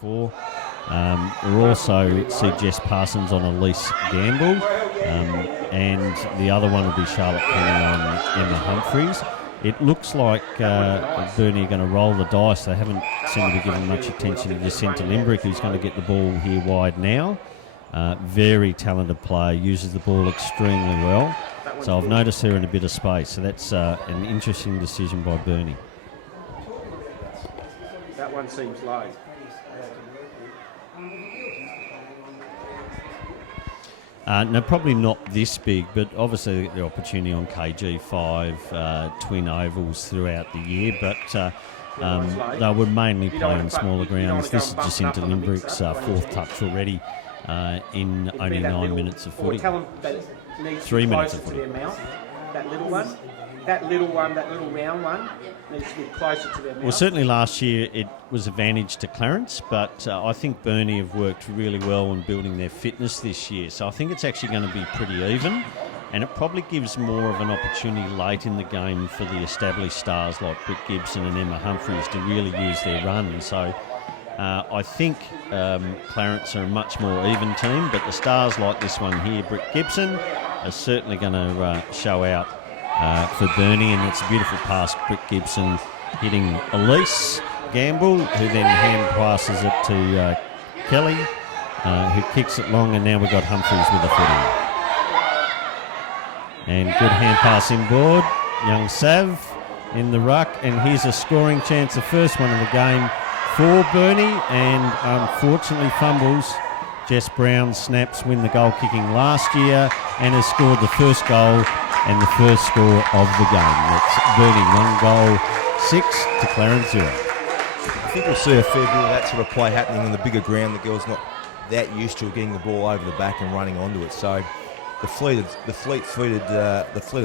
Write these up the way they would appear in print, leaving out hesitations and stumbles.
4. We'll also see Jess Parsons on a lease gamble, and the other one will be Charlotte Kenny on Emma Humphries. It looks like Burnie are going to roll the dice. They haven't seemed to be giving much attention to Jacinta Limbrick, who's going to get the ball here wide now. Very talented player, uses the ball extremely well. So I've noticed her in a bit of space. So that's an interesting decision by Burnie. That one seems low. No, probably not this big, but obviously the opportunity on KG5, twin ovals throughout the year, but they would mainly play on smaller grounds. This is Jacinta Limbrick's 4th touch already in only 9 minutes of footy. 3 minutes of footy. That little one, that little round one, needs to be closer to their mouth. Well, certainly last year it was advantage to Clarence, but I think Burnie have worked really well on building their fitness this year. So I think it's actually going to be pretty even, and it probably gives more of an opportunity late in the game for the established stars like Britt Gibson and Emma Humphries to really use their run. So I think Clarence are a much more even team, but the stars like this one here, Britt Gibson, are certainly going to show out for Burnie, and it's a beautiful pass. Britt Gibson hitting Elise Gamble, who then hand passes it to Kelly, who kicks it long, and now we've got Humphries with the footy. And good hand pass inboard. Young Sav in the ruck, and here's a scoring chance, the first one of the game for Burnie, and unfortunately fumbles. Jess Brown snaps win the goal kicking last year and has scored the first goal and the first score of the game. That's Burnie 1 goal, 6 to Clarence 0. I think we'll see a fair bit of that sort of play happening on the bigger ground. The girl's not that used to getting the ball over the back and running onto it. So the fleet of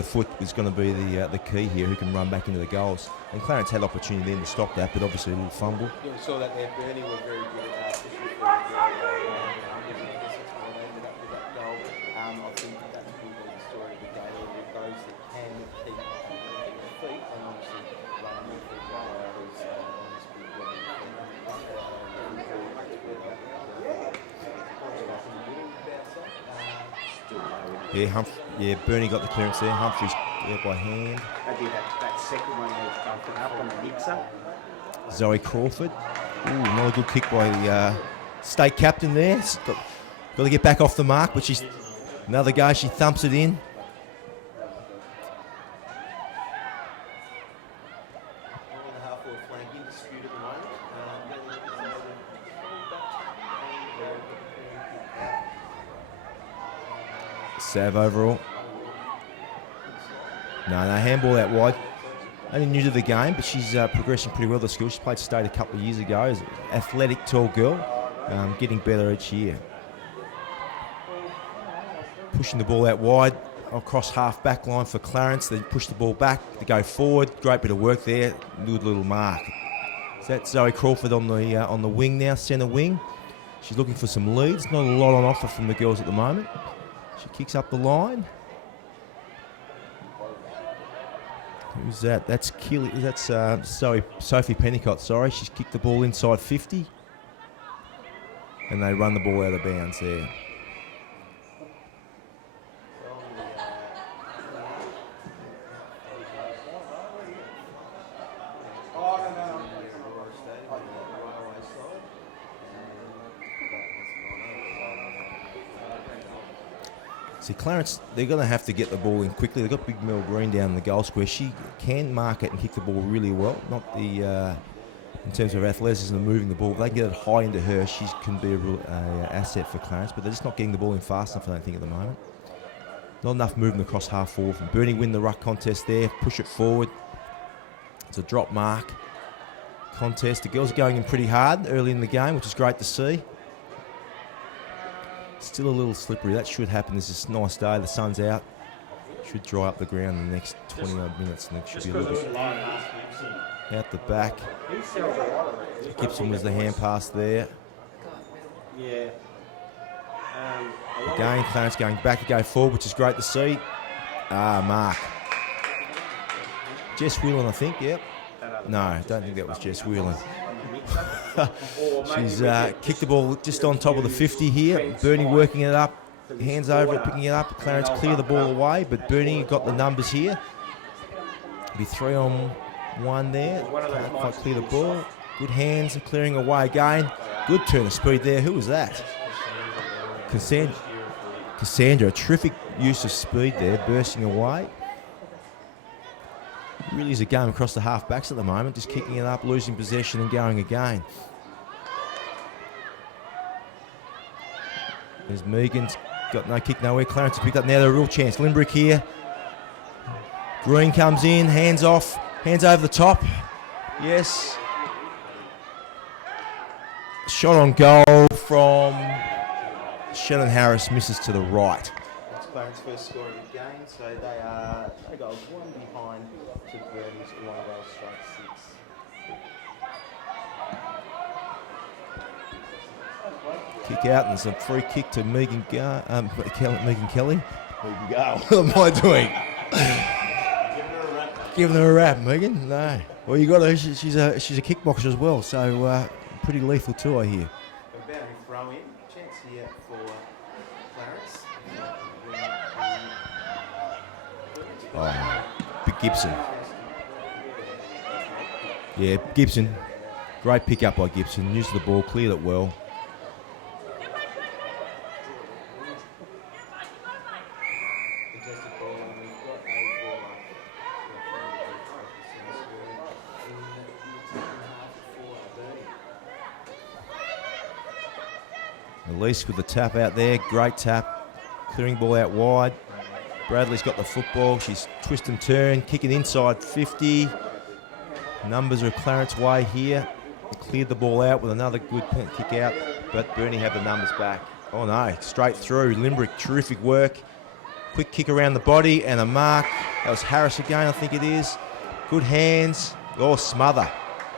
foot is going to be the key here, who can run back into the goals. And Clarence had opportunity then to stop that, but obviously a little fumble. Yeah, we saw that there. Burnie were very good at pushing forward. I think that will be the story of the game with those that can keep their feet and obviously run more for the Burnie got the clearance there. Humphries by hand. They did that second one was bumped up on the mixer. Zoe Crawford. Ooh, another good kick by the state captain there. Got to get back off the mark, but she's another go. She thumps it in. Sav overall. No, handball out wide. Only new to the game, but she's progressing pretty well. The skill. She played state a couple of years ago. As an athletic, tall girl, getting better each year. Pushing the ball out wide across half back line for Clarence. They push the ball back to go forward. Great bit of work there. Good little mark. So that's Zoe Crawford on the wing now, centre wing. She's looking for some leads. Not a lot on offer from the girls at the moment. She kicks up the line. Who's that? That's Keely. That's Sophie Pennicott. Sorry, she's kicked the ball inside 50, and they run the ball out of bounds there. See, Clarence, they're going to have to get the ball in quickly. They've got Big Mel Green down in the goal square. She can mark it and kick the ball really well. Not the in terms of athleticism and moving the ball. If they can get it high into her, she can be a real asset for Clarence. But they're just not getting the ball in fast enough, I don't think, at the moment. Not enough movement across half forward. From Burnie win the ruck contest there. Push it forward. It's a drop mark contest. The girls are going in pretty hard early in the game, which is great to see. Still a little slippery. That should happen. This is a nice day. The sun's out. Should dry up the ground in the next 20-odd minutes, and it should be a little bit out the back. Gibson was the hand pass there. Yeah. Again, Clarence going back to go forward, which is great to see. Mark. Jess Whelan, I think, yep. No, I don't think that was Jess Whelan. the mixer. Or maybe She's we get kicked the ball just on top of the 50 here. Burnie working it up, hands over it, picking it up. Clarence clear the ball away, but Burnie got the numbers here. Be 3-on-1 there. Can't quite clear the ball. Good hands and clearing away again. Good turn of speed there. Who was that? Cassandra, terrific use of speed there, bursting away. Really is a game across the half-backs at the moment, just kicking it up, losing possession and going again. There's Megan's got no kick nowhere. Clarence has picked up now, a real chance. Limbrick here. Green comes in, hands off, hands over the top. Yes. Shot on goal from Shannon Harris, misses to the right. That's Clarence' first score of the game, so they got one behind to Burnie's 1 goal straight 6. Kick out, and there's a free kick to Megan Kelly. What am I doing? Giving her a rap, Megan? No. Well, you got her. She's a kickboxer as well, so pretty lethal too, I hear. About a throw in. Chance here for Clarence. Oh, big Gibson. Yeah, Gibson. Great pick up by Gibson. Used the ball, cleared it well. Contested ball, and we've got a ball up. Elise with the tap out there. Great tap. Clearing ball out wide. Bradley's got the football. She's twist and turn. Kicking inside 50. Numbers are Clarence way here. Cleared the ball out with another good kick out. But Burnie have the numbers back. Oh no, straight through. Limbrick, terrific work. Quick kick around the body and a mark. That was Harris again, I think it is. Good hands. Oh, smother.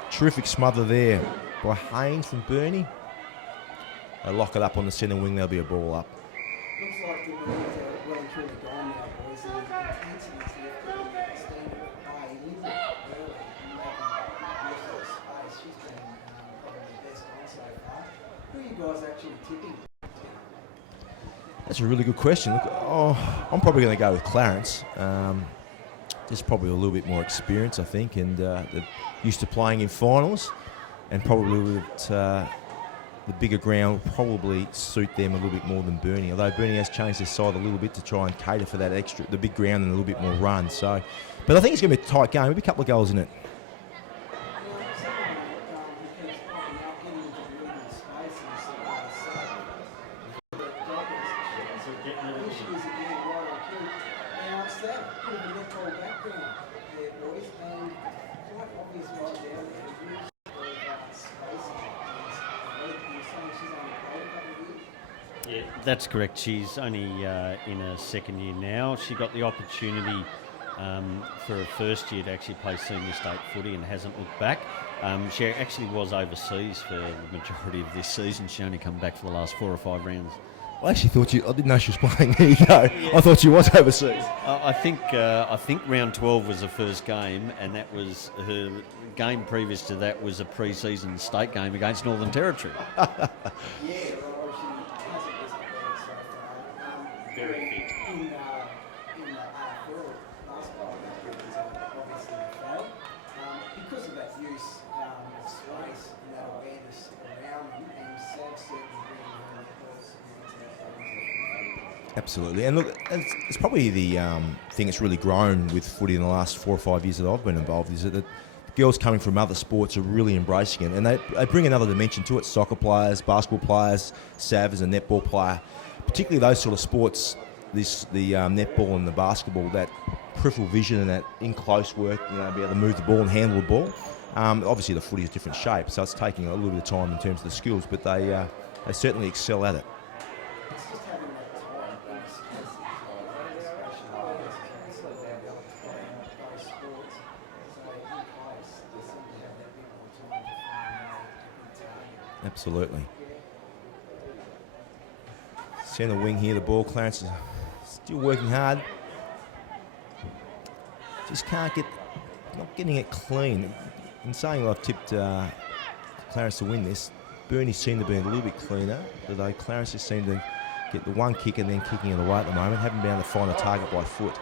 Terrific smother there by Haynes from Burnie. They lock it up on the centre wing. There'll be a ball up. Looks like the Burnies are well and truly gone now, boys. The intensity's left standing high. Lindsay early and making use of space. She's been probably the best on so far. Who are you guys actually tipping? That's a really good question. Look, I'm probably going to go with Clarence. Just probably a little bit more experience, I think, and they're used to playing in finals, and probably with the bigger ground will probably suit them a little bit more than Burnie. Although Burnie has changed their side a little bit to try and cater for that extra, the big ground and a little bit more run. So, but I think it's going to be a tight game. Maybe a couple of goals in it. Yeah, that's correct. She's only in her second year now. She got the opportunity for her first year to actually play senior state footy and hasn't looked back. She actually was overseas for the majority of this season. She only come back for the last 4 or 5 rounds. I actually thought I didn't know she was playing. There you go. Yeah. I thought she was overseas. I think round 12 was her first game, and that was her game previous to that was a pre-season state game against Northern Territory. Very fit. In the AFL basketball, obviously failed. Because of that use of space and that awareness around them, and Sav certainly bringing home the person. Absolutely, and look, it's probably the thing that's really grown with footy in the last 4 or 5 years that I've been involved is that the girls coming from other sports are really embracing it, and they bring another dimension to it. Soccer players, basketball players, Sav as a netball player, particularly those sort of sports, the netball and the basketball, that peripheral vision and that in-close work, be able to move the ball and handle the ball. Obviously, the footy is a different shape, so it's taking a little bit of time in terms of the skills, but they certainly excel at it. It's just having that time in space, especially those sports. So in place, they seem to have that bit more time to find a good target. Absolutely. Centre wing here, the ball. Clarence is still working hard. Just not getting it clean. In saying I've tipped Clarence to win this. Burnie seemed to be a little bit cleaner, although Clarence just seemed to get the one kick and then kicking it away at the moment. Haven't been able to find a target by foot.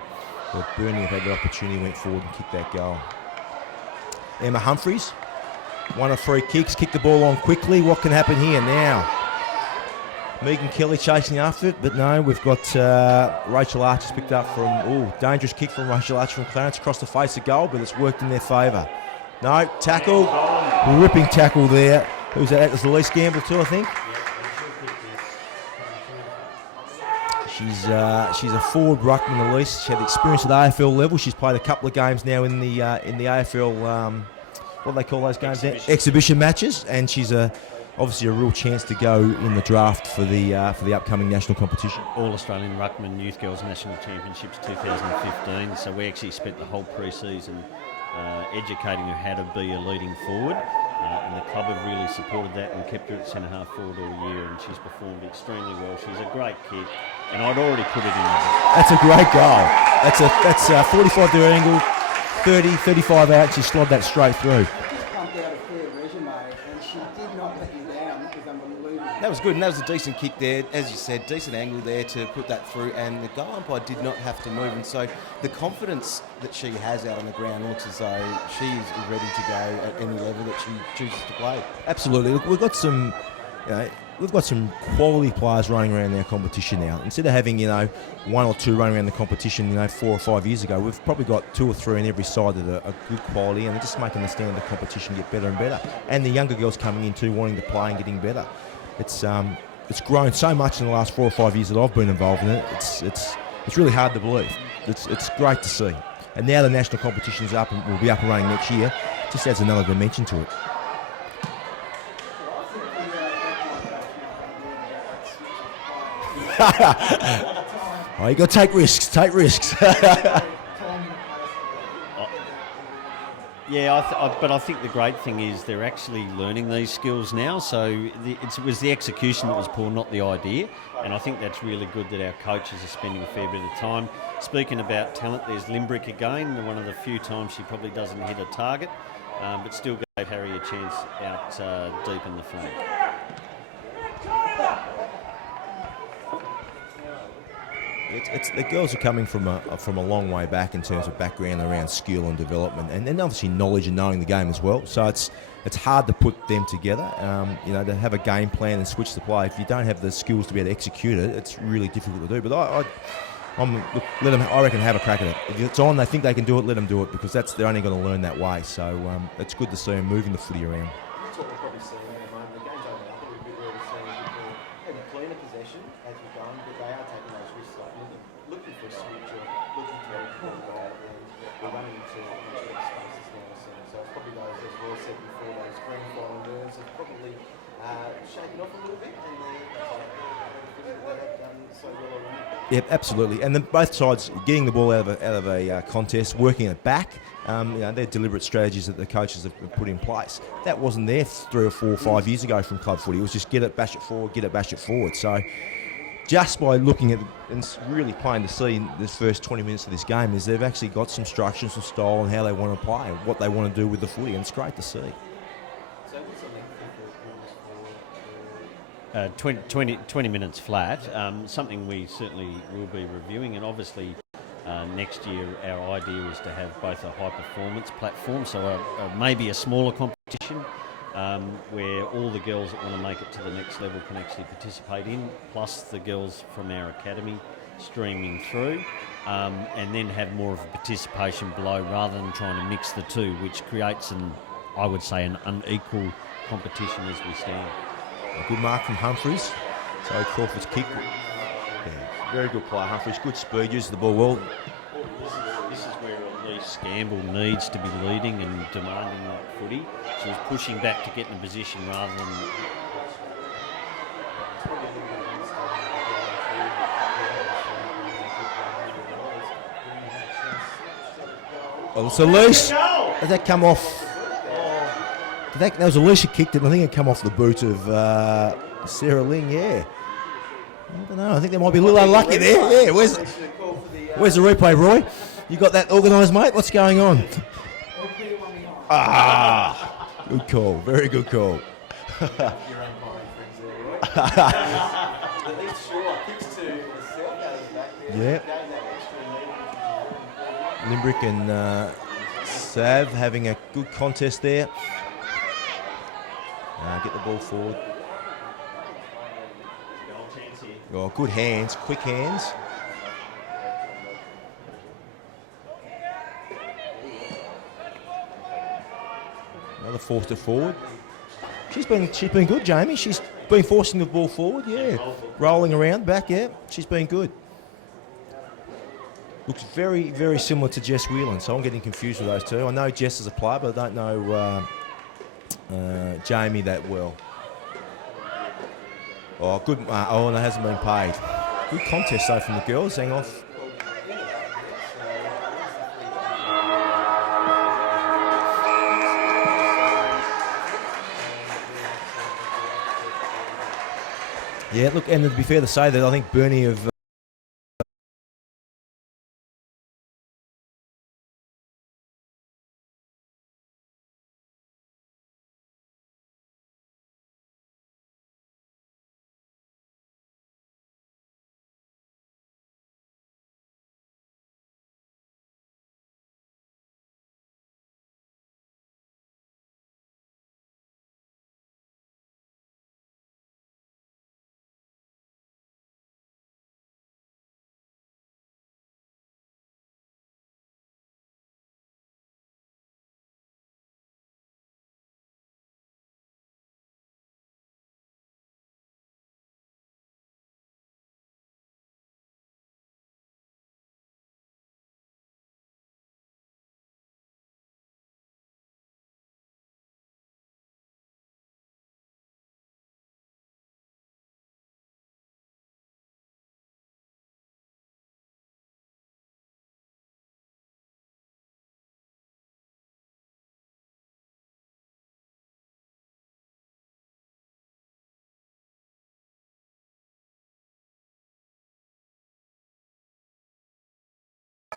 But Burnie have had the opportunity, went forward and kicked that goal. Emma Humphries, 1 of 3 kicks, kicked the ball on quickly. What can happen here now? Megan Kelly chasing after it, but no, we've got Rachel Archer's picked up from, dangerous kick from Rachel Archer from Clarence across the face of goal, but it's worked in their favour. No, tackle, ripping tackle there. Who's that? That was Elise Gamble too, I think. She's a forward ruckman, Elise. She had experience at AFL level. She's played a couple of games now in the AFL, what do they call those games? Exhibition matches, and she's obviously a real chance to go in the draft for the upcoming national competition. All-Australian Ruckman Youth Girls National Championships 2015. So we actually spent the whole pre-season educating her how to be a leading forward. And the club have really supported that and kept her at centre-half forward all year, and she's performed extremely well. She's a great kick, and I'd already put it in there. That's a great goal. That's a 45-degree angle, 30, 35 out. She slid that straight through. Just pumped out a fair resume, and she did not let you down. That was unbelievable. That was good, and that was a decent kick there. As you said, decent angle there to put that through, and the goal umpire did not have to move. And so the confidence that she has out on the ground looks as though she is ready to go at any level that she chooses to play. Absolutely. Look, we've got some quality players running around our competition now. Instead of having 1 or 2 running around the competition 4 or 5 years ago, we've probably got 2 or 3 on every side that are good quality, and they're just making the standard of competition get better and better. And the younger girls coming in too, wanting to play and getting better. It's grown so much in the last 4 or 5 years that I've been involved in it. It's really hard to believe. It's great to see. And now the national competition's up and will be up and running next year. Just adds another dimension to it. Oh, you got to take risks. Take risks. Yeah, but I think the great thing is they're actually learning these skills now. So it was the execution that was poor, not the idea. And I think that's really good that our coaches are spending a fair bit of time. Speaking about talent, there's Limbrick again, one of the few times she probably doesn't hit a target, but still gave Harry a chance out deep in the flank. The girls are coming from a long way back in terms of background around skill and development, and then obviously knowledge and knowing the game as well. So it's hard to put them together. To have a game plan and switch the play. If you don't have the skills to be able to execute it, it's really difficult to do. But let them. I reckon have a crack at it. If it's on, they think they can do it. Let them do it, because they're only going to learn that way. So it's good to see them moving the footy around. That's what we're probably seeing at the moment. The game's opening up a little bit where we're seeing people maybe cleaner possession as we're going, but they are taking those risks, like looking for a switch or looking to open the ball, and we're running into spaces now. So it's probably those, as Roy said before, those green following nerves have probably shaken off a little bit, and they've done so well already. Yep, absolutely. And then both sides getting the ball out of a contest, working it back. They're deliberate strategies that the coaches have put in place. That wasn't there 3 or 4 or 5 years ago from club footy. It was just get it, bash it forward. So just by looking at, and it's really plain to see in this first 20 minutes of this game, is they've actually got some structure, some style, and how they want to play and what they want to do with the footy, and it's great to see. So what's the length for 20 minutes flat, something we certainly will be reviewing, and obviously next year our idea is to have both a high performance platform, so maybe a smaller competition where all the girls that want to make it to the next level can actually participate in, plus the girls from our academy streaming through, and then have more of a participation below rather than trying to mix the two, which creates an unequal competition as we stand. A good mark from Humphries. So Crawford's kick. Yeah, very good play, Humphries. Good speed, uses the ball well. This is where Elise Gamble needs to be leading and demanding that footy. She was pushing back to get in a position rather than... Oh, it's Elise. Did that come off? That was Alicia kicked it, and I think it come off the boot of Sarah Ling, yeah. I don't know, I think they might be a little unlucky there. Yeah, where's the replay, Roy? You got that organised, mate? What's going on? Good call, very good call. Your umpiring friends there, Roy. But these short kicks to the south out of the back there. Yeah. Gain that extra lead, which is very important. Limbrick and Sav having a good contest there. Get the ball forward. Oh, good hands, quick hands. Another forced it forward. She's been good, Jamie. She's been forcing the ball forward, yeah. Rolling around back, yeah. She's been good. Looks very, very similar to Jess Whelan, so I'm getting confused with those two. I know Jess is a player, but I don't know Jamie that well. Oh, good. And it hasn't been paid. Good contest, though, from the girls. Hang off. Yeah, look, and to be fair to say that I think Burnie have...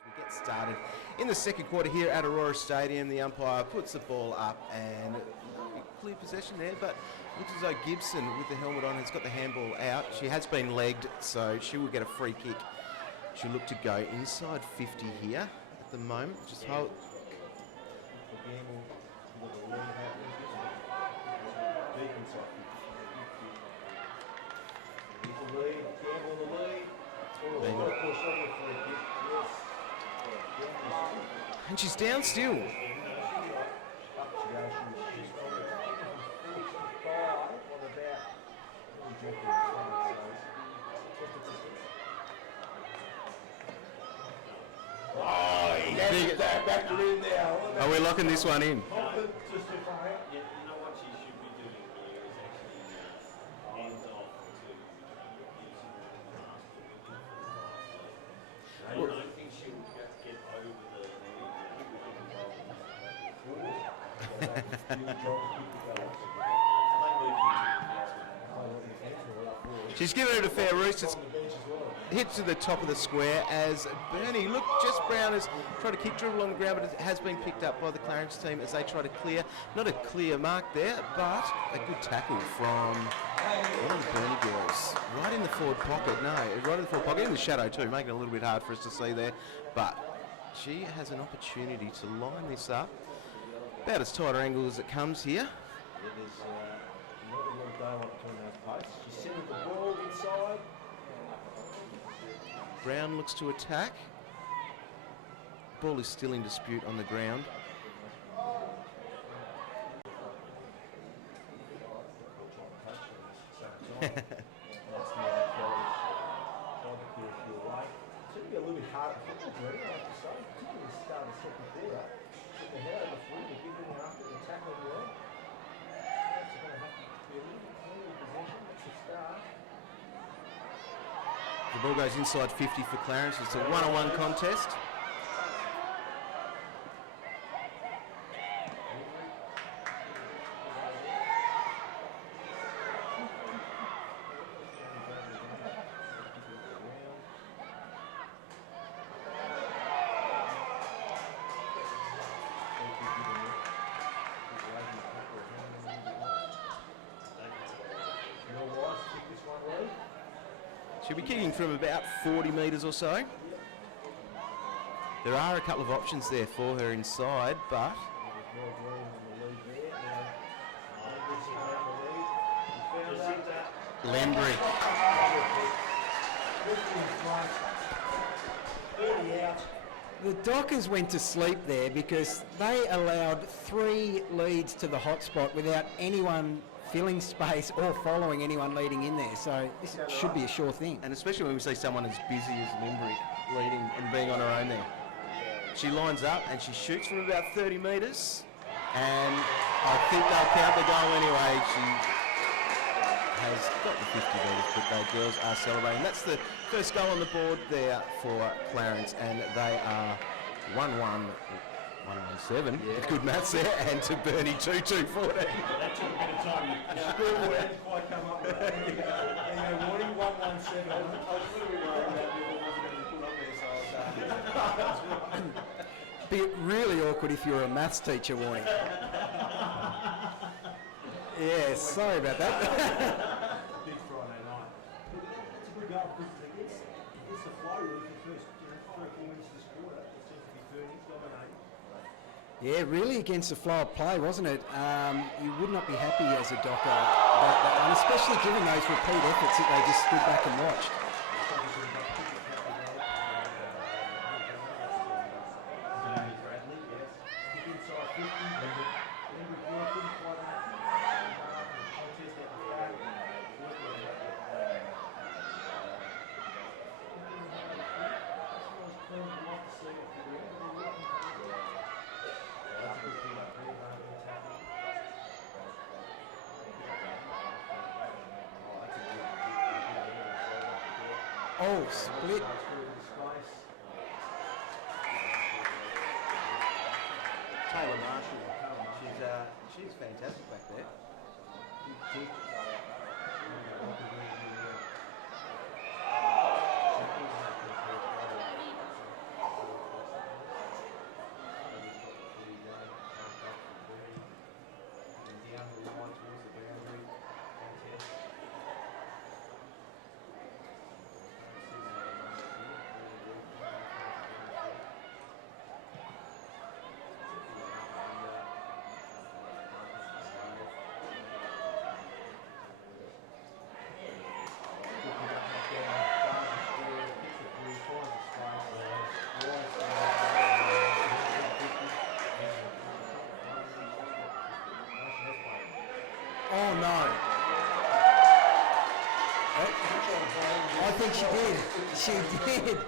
We get started in the second quarter here at Aurora Stadium. The umpire puts the ball up and clear possession there, but looks as though Gibson with the helmet on has got the handball out. She has been legged, so she will get a free kick. She'll look to go inside 50 here at the moment. Just hold. And she's down still. Are we locking this one in? She's given it a fair roost. It's hit to the top of the square as Burnie, look, Jess Brown has tried to kick dribble on the ground, but it has been picked up by the Clarence team as they try to clear. Not a clear mark there, but a good tackle from one of the Burnie girls. Right in the forward pocket, right in the forward pocket, in the shadow too, making it a little bit hard for us to see there. But she has an opportunity to line this up. About as tight an angle as it comes here. She's sending the ball inside. Brown looks to attack. Ball is still in dispute on the ground. The ball goes inside 50 for Clarence. It's a one-on-one contest. She'll be kicking from about 40 metres or so. There are a couple of options there for her inside, but Lenbury. The Dockers went to sleep there because they allowed 3 leads to the hotspot without anyone filling space or following anyone leading in there. So this should be a sure thing. And especially when we see someone as busy as Lenbury leading and being on her own there. She lines up and she shoots from about 30 metres, and I think they'll count the goal anyway. She has got the 50 metres, but the girls are celebrating. That's the first goal on the board there for Clarence, and they are 1-1-7. Yeah. Good maths there, and to Burnie 2-2-14. That took a bit of time. School hadn't quite come up with that. Warning 117. I was literally worried about if it wasn't going to be put up there, so I was Be really awkward if you're a maths teacher, Warning. Yeah, sorry about that. Big Friday night. That's a good goal because it's the flow really for the first 3 or 4 minutes of this quarter. It seems to be Burnie dominating. Yeah, really against the flow of play, wasn't it? You would not be happy as a Docker about that one, especially given those repeat efforts that they just stood back and watched. Oh, split. Taylor Marshall. She's fantastic back there. Oh no. I think she did. She did.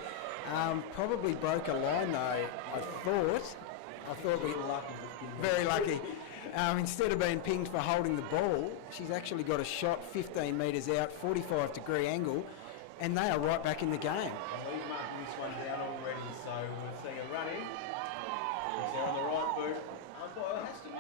Probably broke a line though. I thought we very lucky. Instead of being pinged for holding the ball, she's actually got a shot 15 metres out, 45-degree angle, and they are right back in the game. He's marking this one down already, so we're seeing a run in. He's there on the right boot. I thought it has to be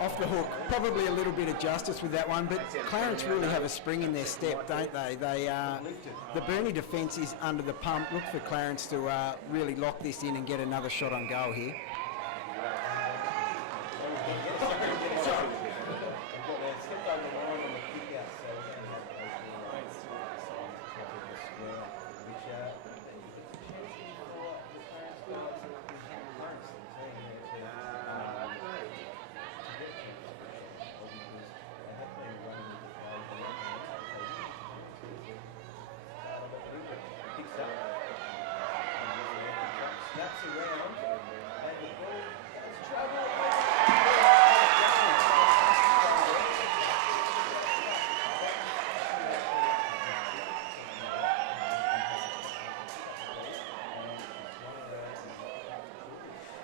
Off the hook, probably a little bit of justice with that one, but Clarence really have a spring in their step, don't they? The Burnie defence is under the pump. Look for Clarence to really lock this in and get another shot on goal here.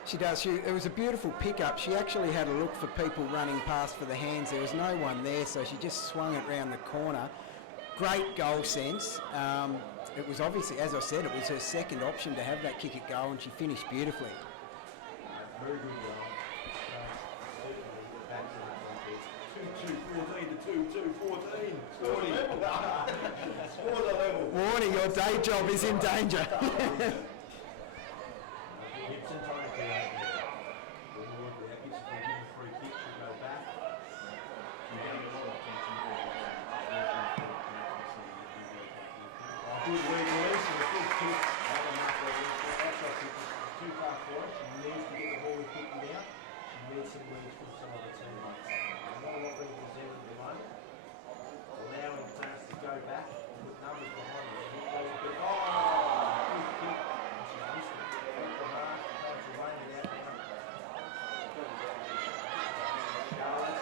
She does. It was a beautiful pickup. She actually had a look for people running past for the hands. There was no one there, so she just swung it round the corner. Great goal sense. It was obviously, as I said, it was her second option to have that kick at goal, and she finished beautifully. Very good goal. 2-2-14 to 2-2-14. Scores a level. Warning, your day job is in danger. Gibson trying to get out there. Gibson will give a free kick, she'll go back. She's getting a lot of attention. good lead release and a good kick. Another mark there. Outside kick is too far for her. She needs to get the ball quickly now. She needs some leads from some of the teammates. Not a lot represented at the moment. Allowing Clarence to go back and put numbers behind her. Good kick. And she's missed it. Back to her. Trying to rain it out now. Charlotte.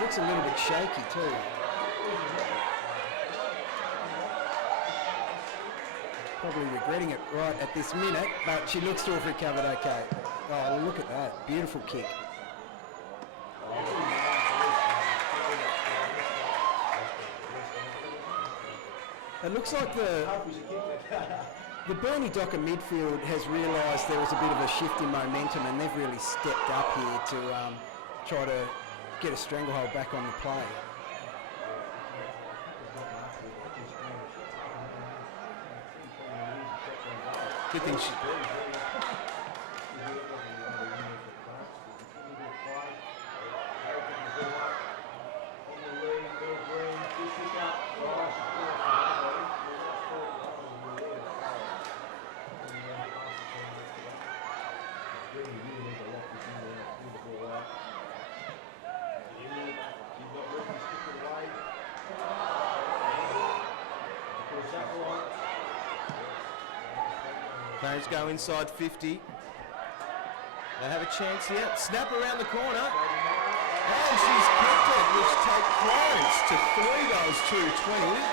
Looks a little bit shaky too. Probably regretting it right at this minute, but she looks to have recovered okay. Oh, look at that. Beautiful kick. It looks like the Burnie Docker midfield has realised there was a bit of a shift in momentum, and they've really stepped up here to try to get a stranglehold back on the play. Good thing she... Clarence go inside 50. They have a chance here. Snap around the corner. And she's kept it, which take Clarence to 3 goals to 20.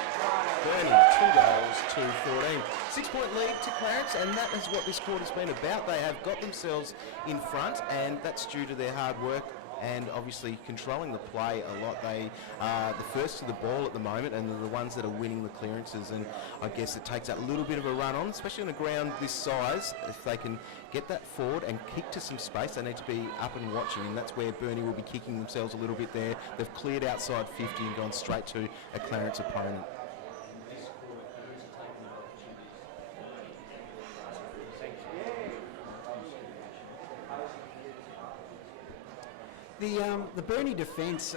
Burnie, 2 goals to 14. 6-point lead to Clarence, and that is what this quarter's been about. They have got themselves in front, and that's due to their hard work and obviously controlling the play a lot. They are the first to the ball at the moment, and they're the ones that are winning the clearances, and I guess it takes that little bit of a run on, especially on a ground this size. If they can get that forward and kick to some space, they need to be up and watching, and that's where Burnie will be kicking themselves a little bit there. They've cleared outside 50 and gone straight to a Clarence opponent. The Burnie defence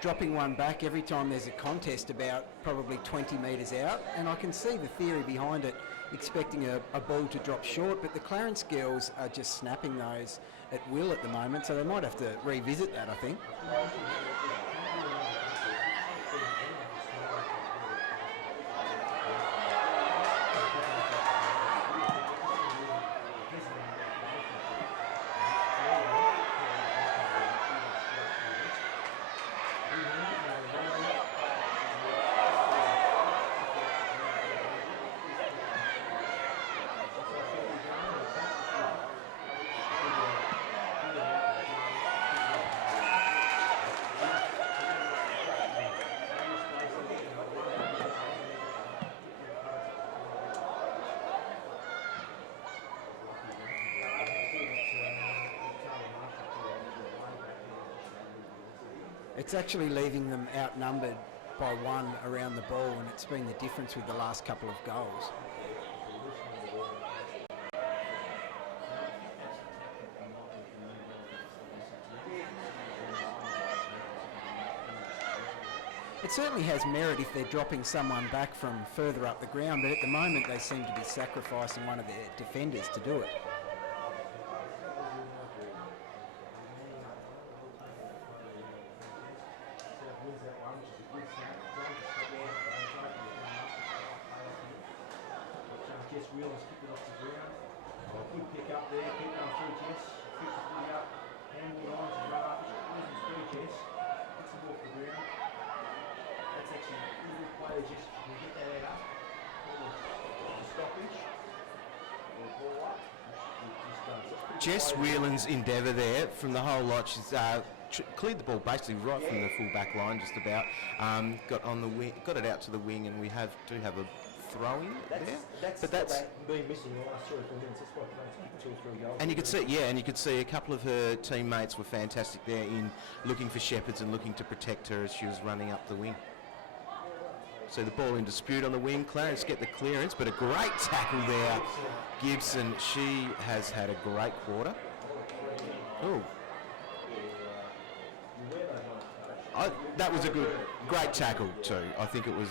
dropping one back every time there's a contest about probably 20 metres out, and I can see the theory behind it, expecting a ball to drop short, but the Clarence girls are just snapping those at will at the moment, so they might have to revisit that, I think. It's actually leaving them outnumbered by 1 around the ball, and it's been the difference with the last couple of goals. It certainly has merit if they're dropping someone back from further up the ground, but at the moment they seem to be sacrificing one of their defenders to do it. Jess Whelan's endeavour there from the whole lot. She's cleared the ball basically right from the full back line, just about. Got on the wing, got it out to the wing, and we do have a throw in there. That's been missing the last 3 or 4 minutes. That's why Clarence kicked 2 or 3 goals. And you could see, and you could see a couple of her teammates were fantastic there in looking for Shepherds and looking to protect her as she was running up the wing. So the ball in dispute on the wing. Clarence get the clearance, but a great tackle there. Gibson, she has had a great quarter. Oh. That was a great tackle too. I think it was,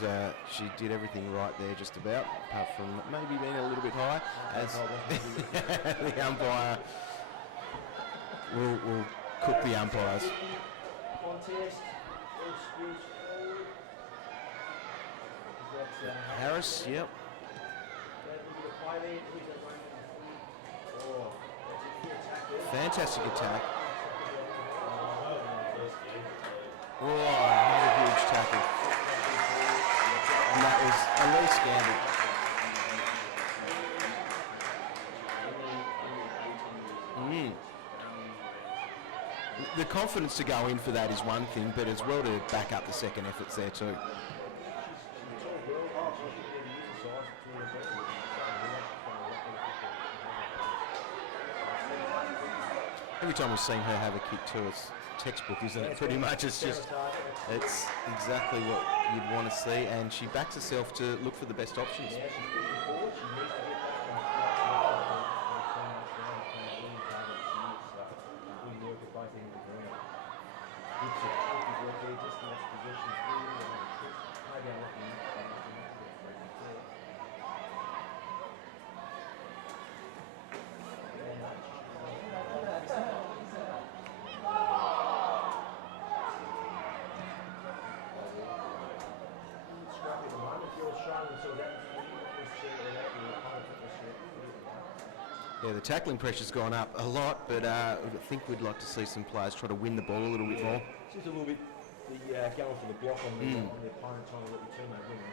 she did everything right there just about, apart from maybe being a little bit high, as the umpire will cook the umpires. Contest. Harris, yep. Fantastic attack. Oh, another huge tackle. And that was Elise Gamble. The confidence to go in for that is one thing, but as well to back up the second efforts there too. Every time we've seen her have a kick too, it's textbook, isn't it? Pretty much, it's exactly what you'd want to see, and she backs herself to look for the best options. Yeah, the tackling pressure's gone up a lot, but I think we'd like to see some players try to win the ball a little bit more. Just a little bit going for the block on the opponent, trying to let your teammate win. I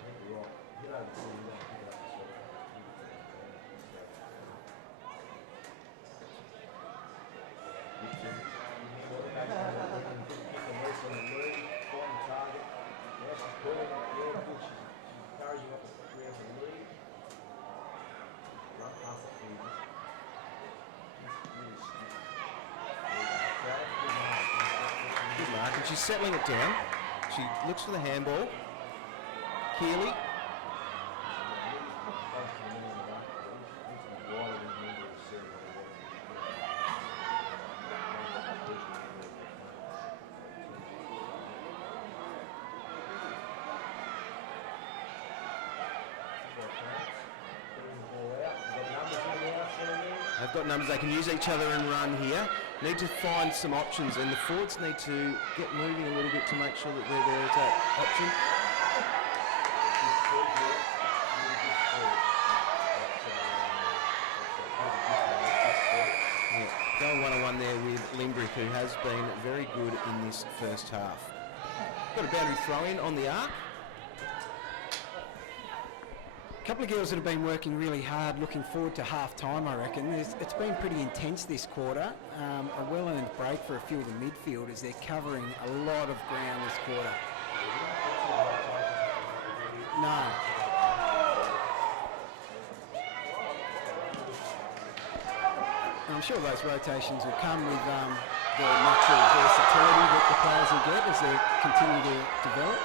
think you're right. Hit over to you, pick it up. Good mark, and she's settling it down. She looks for the handball. Keeley. They've got numbers, they can use each other and run here. Need to find some options, and the forwards need to get moving a little bit to make sure that they're there as that option. Yeah, going one-on-one there with Limbrick, who has been very good in this first half. Got a boundary throw-in on the arc. A couple of girls that have been working really hard, looking forward to half-time, I reckon. It's been pretty intense this quarter. A well-earned break for a few of the midfielders. They're covering a lot of ground this quarter. No. I'm sure those rotations will come with the natural versatility that the players will get as they continue to develop.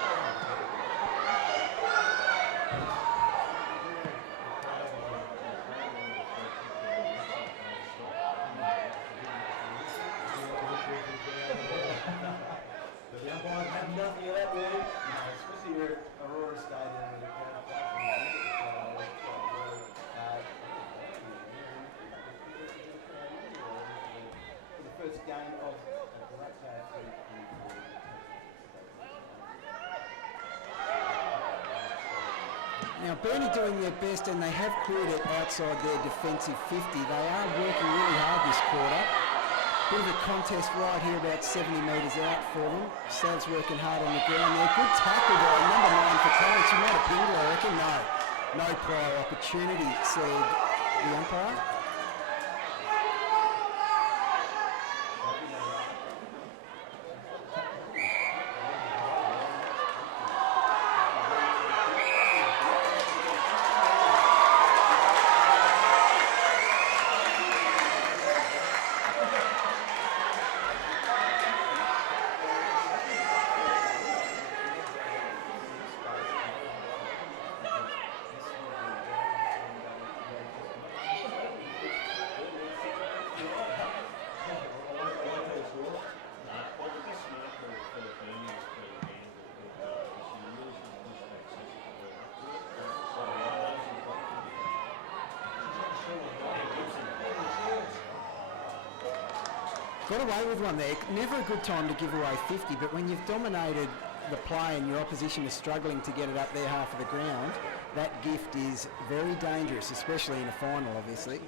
Now, Burnie doing their best, and they have cleared it outside their defensive 50. They are working really hard this quarter. Bit of a contest right here, about 70 metres out for them. Savs working hard on the ground there. Good tackle by number 9 for Clarence. You might have pinged her, I reckon. No prior opportunity, said the umpire. Got away with one there. Never a good time to give away 50, but when you've dominated the play and your opposition is struggling to get it up their half of the ground, that gift is very dangerous, especially in a final, obviously.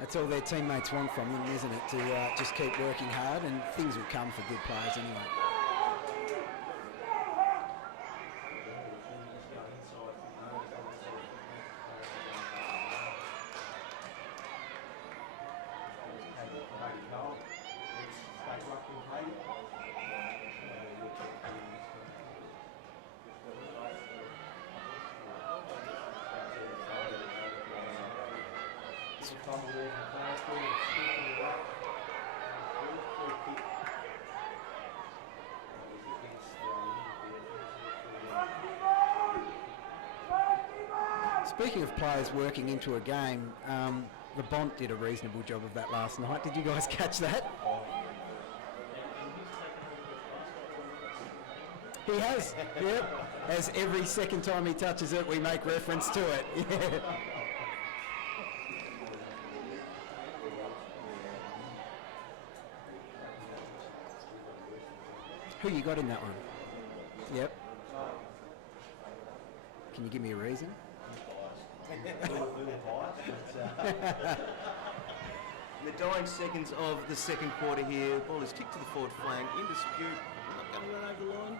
That's all their teammates want from them, isn't it? To just keep working hard, and things will come for good players anyway. Speaking of players working into a game, the Bont did a reasonable job of that last night. Did you guys catch that? He has, yep. As every second time he touches it, we make reference to it. Yeah. Who you got in that one? Yep. Can you give me a reason? In the dying seconds of the second quarter here, ball is kicked to the forward flank, in dispute, not going to run over the line.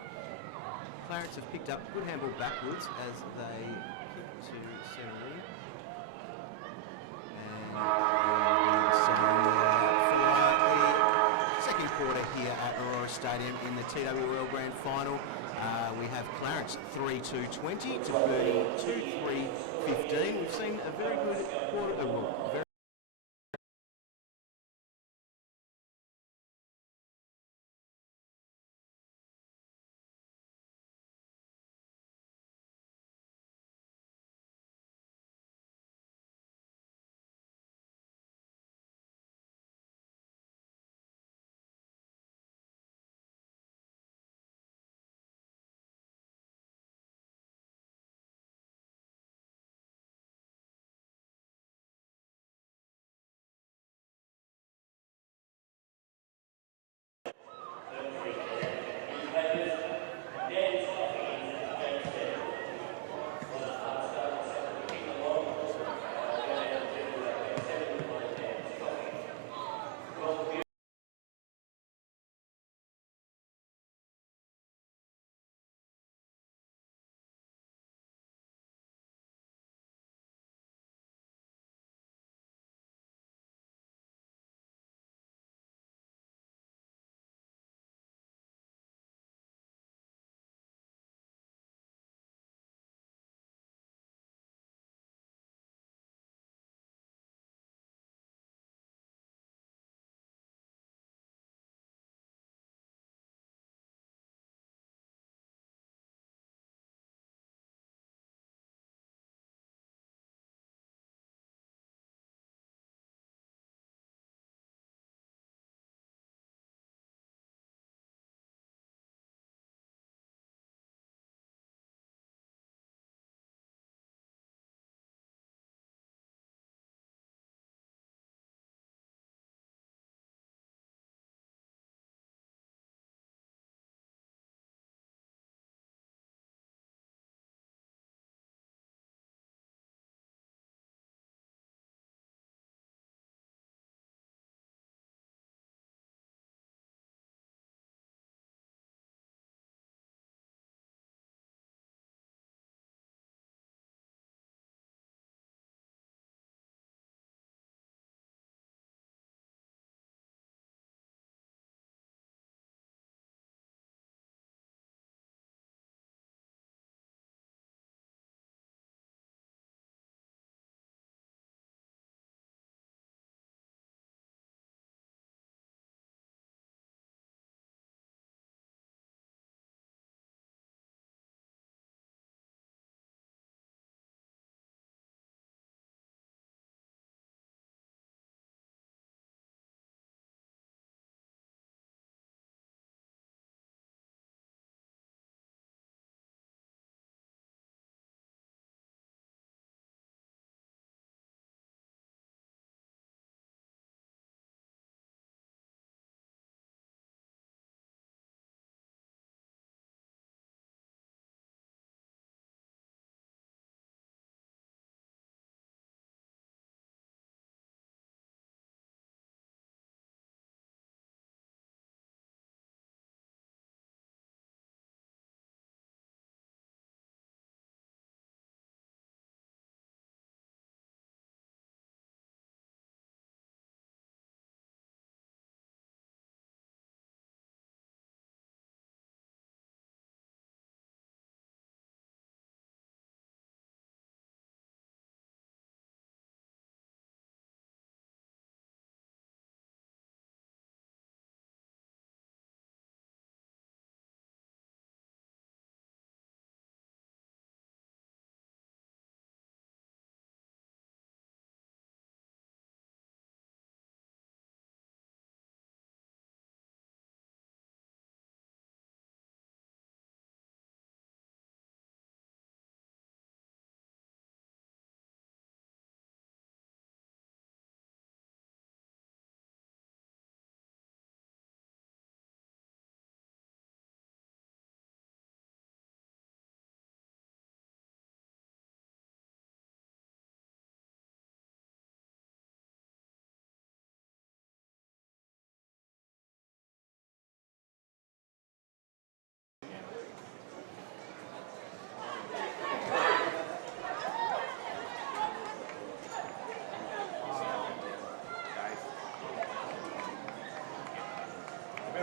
Clarence have picked up good handball backwards as they kick to centre in. And so for the second quarter here at Aurora Stadium in the TWL Grand Final, we have Clarence 3-2-20 to Burnie 2-3-15. We've seen a very good quarter.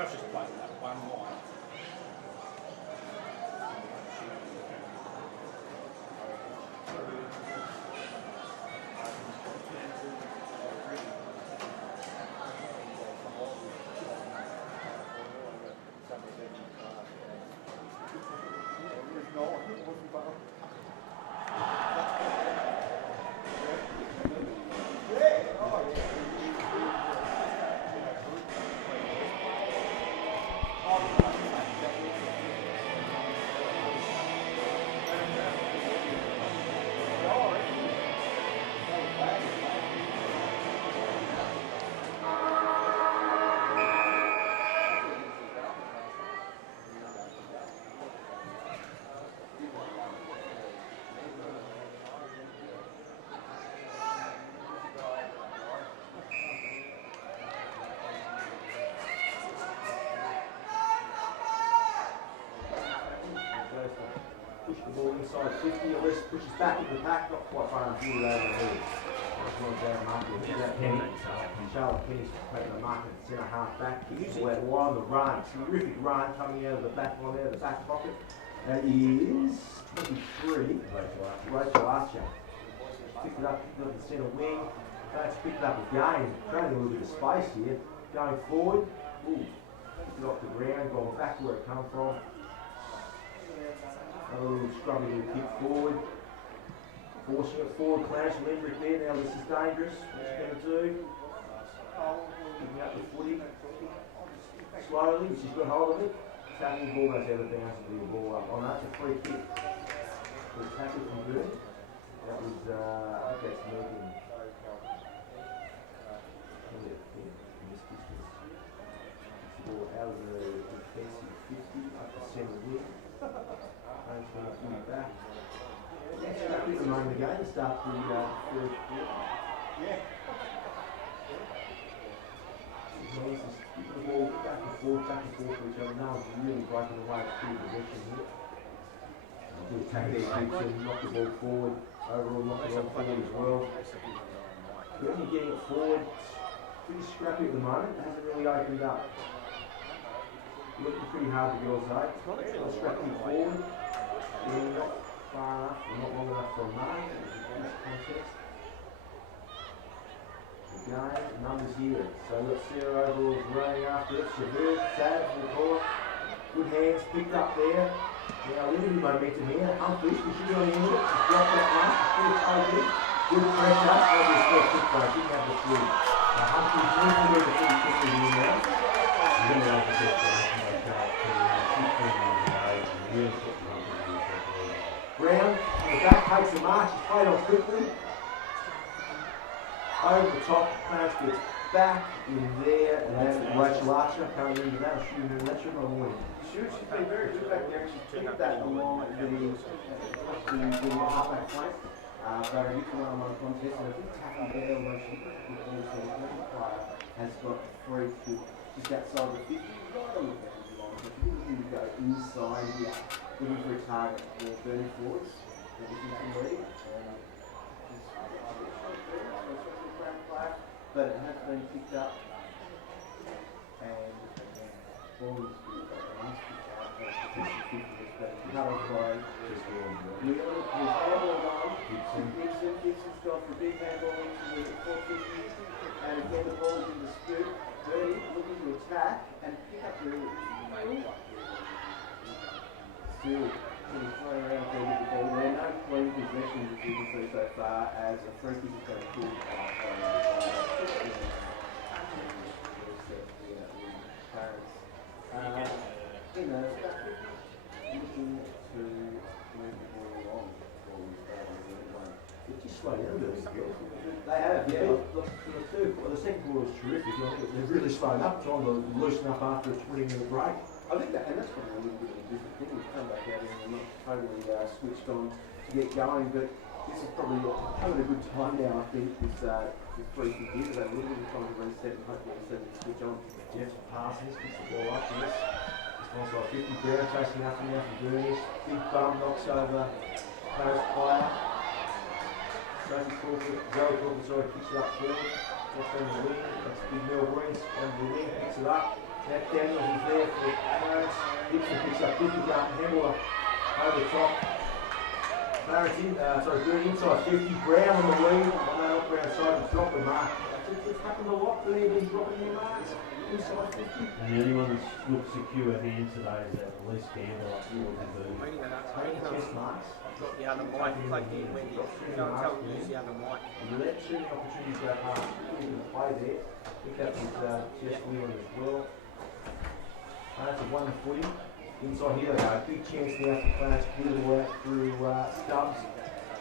Perhaps just play that one line. Push the ball inside 50, or less pushes back in the pack, not quite far enough, really over the head. That's one down market. Here's that Penny. Charlotte Penny's taking the market at centre half back. Kicks the ball out wide on the run. Terrific run coming out of the back line, out of the back pocket. That is 23. Rachel Archer. Picked it up in the centre wing. That's picked it up again. Creating a little bit of space here. Going forward. Ooh. Picked it off the ground, going back to where it come from. Another little scrubby little kick forward. Forcing it forward, Clarence Limerick there. Now this is dangerous. What's he going to do? Picking up the footy. Slowly, which he's got hold of it. Tackling the ball goes out of bounds and the ball up. Oh no, that's a free kick. The tackle from Burnie. That was, I think that's Megan. Ball out of the defensive 50 up the centre wing. Clarence going to pull it back. That's at the moment again to start the third quarter. Yeah. The ball back and forth for each other. No one's really breaking away at full possession here. Good attack there, Gibson, knock the ball forward. Overall, knock the ball forward as well. Burnie getting it forward. Pretty scrappy at the moment. It hasn't really opened up. Looking pretty hard, the girls though. Let's scrap them forward. Yeah, not far enough, not long enough for a mark. Contest. Again, numbers here. So let's see our overalls running after it. Severe, sad for the corner. Good hands, picked up there. Now a little bit of momentum here. Humphries, we should be on the end of it. She's dropped that one. She's open. Good pressure. Maybe a spell kick though. Didn't have the fleet. Humphries needs to be the pretty quickly here now. You're going to have to get that. Brown, the back takes the march, he's played on quickly. Over the top, Clarence gets back in there, and then Rachel Archer, I can't remember that, she remember that, she's not winning. She's been very good back there. She's picked that along the halfback flank. But a little one-on-one contest, and I think tackle there, although she player has got free kick just outside the 50. Right on the boundary line, so she didn't really go inside here, looking for a target for Burnie forwards. But it has been picked up, and ball is cut off by Wheeler. His handball on. Gibson's gone for a big handball into the 450, and again the ball is in dispute. Burnie looking to attack and pick up the still playing around there with the ball there. No clean possession that you can see so far, as a free kick is going to pull Clarence. Looking to move the ball along. They've just slowed down a bit, girls. They have, yeah. The second quarter was terrific. They've really slowed up, trying to loosen up after a 20-minute break. I think that, and that's probably a little bit of a different thing. We've come back out here and we're not totally switched on to get going, but this is probably having a good time now, I think, this free kick here. They're a little bit trying to reset and hopefully so they can switch on. Jeff's passes, picks the ball up, yes. It's also a 50 there, chasing after now from Burnie. Big bump, knocks over Clarence player. Joey Crawford, sorry, kicks it up field. Just on the wing, That's big Mel Green's and the wing picks it up. Now Daniels is there for Clarence. Gibson picks up 50 gun handler over the top. Clarence Burnie inside 50. Brown on the wing. Not Brown side and drop the mark. It's happened a lot there, been dropping their marks. Inside 50. And the only one that's looked secure hand today is that least gamble up towards the Burnie. Test marks. Got the other mic plugged in, Wendy. Go and tell them to use the other mic. You let shooting opportunities go past. You can play there. Pick up with Jess Wheeler as well. That's a 140. Inside here they go. Big chance now for Clarence. Wheeler out through Stubbs.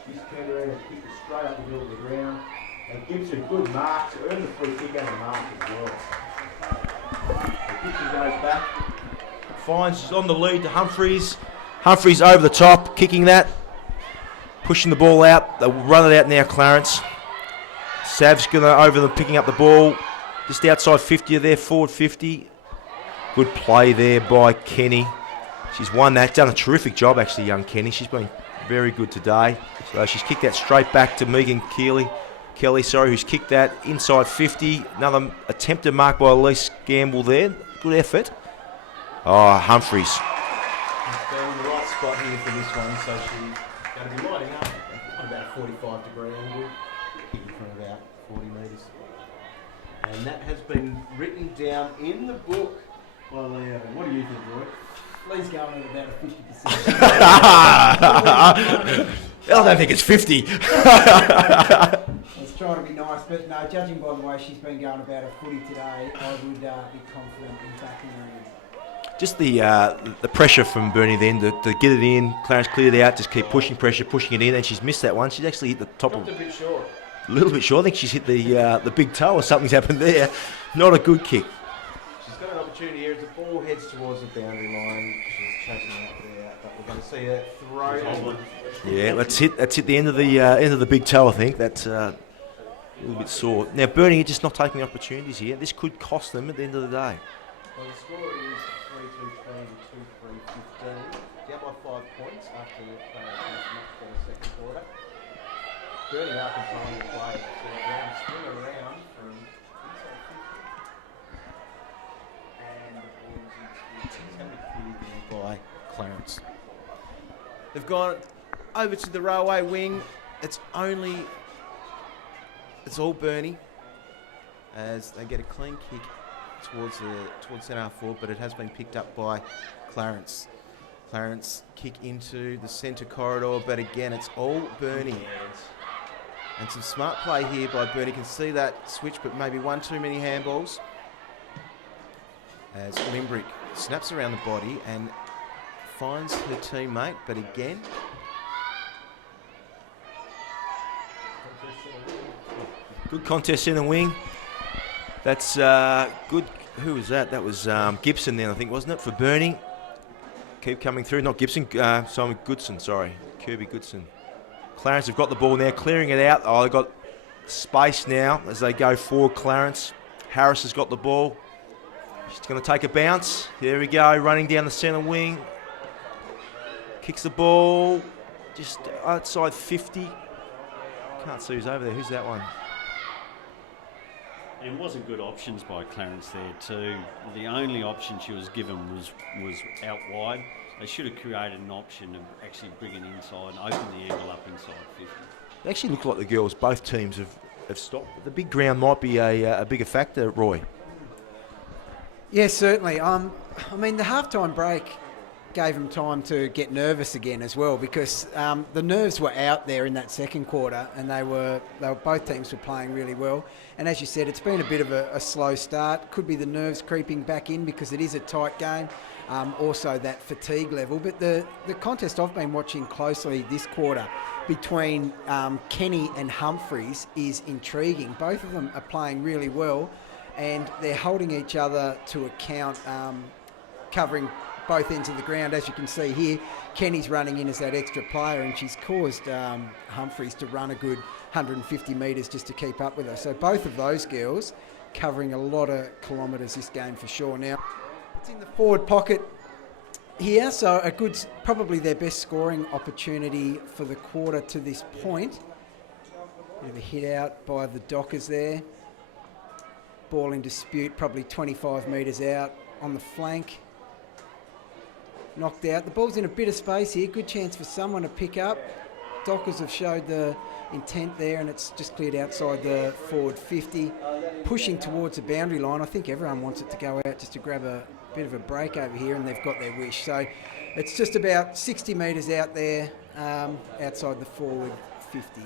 He's turned around and kicked it straight up the middle of the ground. And Gibson, good marks. Earned the free kick and the mark as well. So Gibson goes back. Finds on the lead to Humphries. Humphries over the top, kicking that. Pushing the ball out. They'll run it out now, Clarence. Sav's going to over them, picking up the ball. Just outside 50 of there, forward 50. Good play there by Kenny. She's won that. Done a terrific job, actually, young Kenny. She's been very good today. So she's kicked that straight back to Megan Kelly, who's kicked that inside 50. Another attempted mark by Elise Gamble there. Good effort. Oh, Humphries. She's been in the right spot here for this one, so she's going to be lining up on about a 45-degree angle, kicking from about 40 metres. And that has been written down in the book by Leo. What do you think, Roy? Lee's going at about a 50%. I don't think it's 50. Let's try to be nice, but no, judging by the way she's been going about a footy today, I would be confident in backing her in. Just the pressure from Burnie then to get it in. Clarence cleared it out, just keep pushing pressure, pushing it in, and she's missed that one. She's actually hit the top Dropped of a bit short. a little bit short. I think she's hit the big toe or something's happened there. Not a good kick. She's got an opportunity here as the ball heads towards the boundary line. She's chasing out there, but we're going to see her throw. Yeah, that's hit the end of the big toe. I think that's a little bit sore. Now Burnie are just not taking the opportunities here. This could cost them at the end of the day. Well, the score is 3-2-20 to 2-3-15. Down by 5 points after the much better second quarter. Burnie are controlling the play. So the ground spin around from inside 50. And the ball is going to be cleared there by Clarence. They've gone over to the railway wing. It's all Burnie as they get a clean kick towards centre half forward, but it has been picked up by Clarence. Clarence kick into the centre corridor, but again it's all Burnie. And some smart play here by Burnie. Can see that switch, but maybe one too many handballs. As Limbrick snaps around the body and finds her teammate, but again. Good contest in the wing. That's good. Who was that? That was Gibson then, I think, wasn't it, for Burnie? Keep coming through. Not Gibson. Simon Goodson, sorry. Kirby Goodson. Clarence have got the ball now, clearing it out. Oh, they've got space now as they go forward. Clarence. Harris has got the ball. She's going to take a bounce. There we go, running down the centre wing. Kicks the ball just outside 50. Can't see who's over there. Who's that one? And wasn't good options by Clarence there too. The only option she was given was out wide. They should have created an option of actually bringing inside and open the angle up inside 50. They actually look like the girls, both teams have stopped. The big ground might be a bigger factor, Roy. Yes, certainly. I mean, the halftime break gave them time to get nervous again as well, because the nerves were out there in that second quarter, and both teams were playing really well. And as you said, it's been a bit of a slow start. Could be the nerves creeping back in because it is a tight game. Also that fatigue level. But the contest I've been watching closely this quarter between Kenny and Humphries is intriguing. Both of them are playing really well, and they're holding each other to account, covering both ends of the ground. As you can see here, Kenny's running in as that extra player, and she's caused Humphries to run a good 150 metres just to keep up with her. So both of those girls covering a lot of kilometres this game for sure. Now, it's in the forward pocket here, so a good, probably their best scoring opportunity for the quarter to this point. Bit of a hit out by the Dockers there. ball in dispute, probably 25 metres out on the flank. Knocked out. The ball's in a bit of space here. Good chance for someone to pick up. Dockers have showed the intent there, and it's just cleared outside the forward 50. Pushing towards the boundary line. I think everyone wants it to go out just to grab a bit of a break over here, and they've got their wish. So it's just about 60 metres out there, outside the forward 50.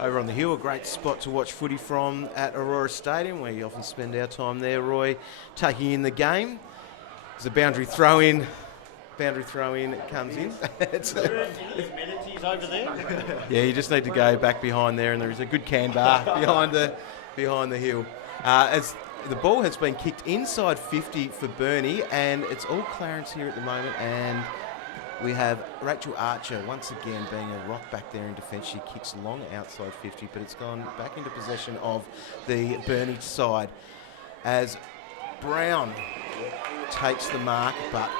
Over on the hill, a great spot to watch footy from at Aurora Stadium, where you often spend our time there, Roy, taking in the game. There's a boundary throw in. It comes in. Amenities over there. Yeah, you just need to go back behind there, and there is a good can bar behind the hill. As the ball has been kicked inside 50 for Burnie, and it's all Clarence here at the moment, and we have Rachel Archer once again being a rock back there in defence. She kicks long outside 50, but it's gone back into possession of the Burnie side as Brown takes the mark, but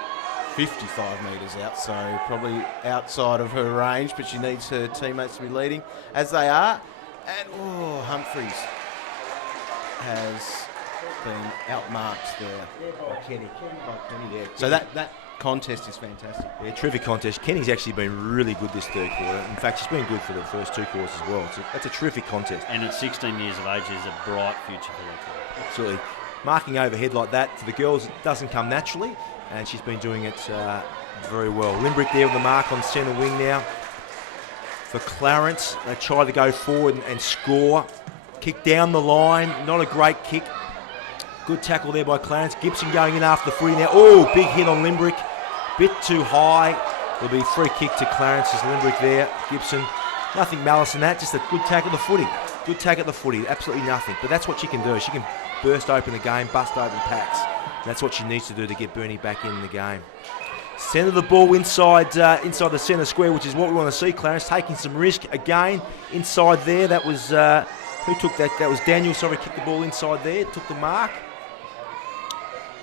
55 metres out, so probably outside of her range, but she needs her teammates to be leading, as they are. And Humphries has been outmarked there by Kenny. There. So that contest is fantastic. Yeah, terrific contest. Kenny's actually been really good this third quarter. In fact, she's been good for the first two quarters as well. That's a terrific contest. And at 16 years of age, there's a bright future for her. Absolutely. Marking overhead like that for the girls, it doesn't come naturally, and she's been doing it very well. Limbrick there with the mark on centre wing now. For Clarence, they try to go forward and score. Kick down the line, not a great kick. Good tackle there by Clarence. Gibson going in after the footy now. Oh, big hit on Limbrick. Bit too high. There'll be a free kick to Clarence as Limbrick there. Gibson, nothing malice in that, just a good tack at the footy. Good tack at the footy, absolutely nothing. But that's what she can do. She can burst open the game, bust open packs. That's what she needs to do to get Burnie back in the game. Centre the ball inside the centre square, which is what we want to see. Clarence taking some risk again inside there. That was who took that? That was Daniel. Sorry, kicked the ball inside there. Took the mark.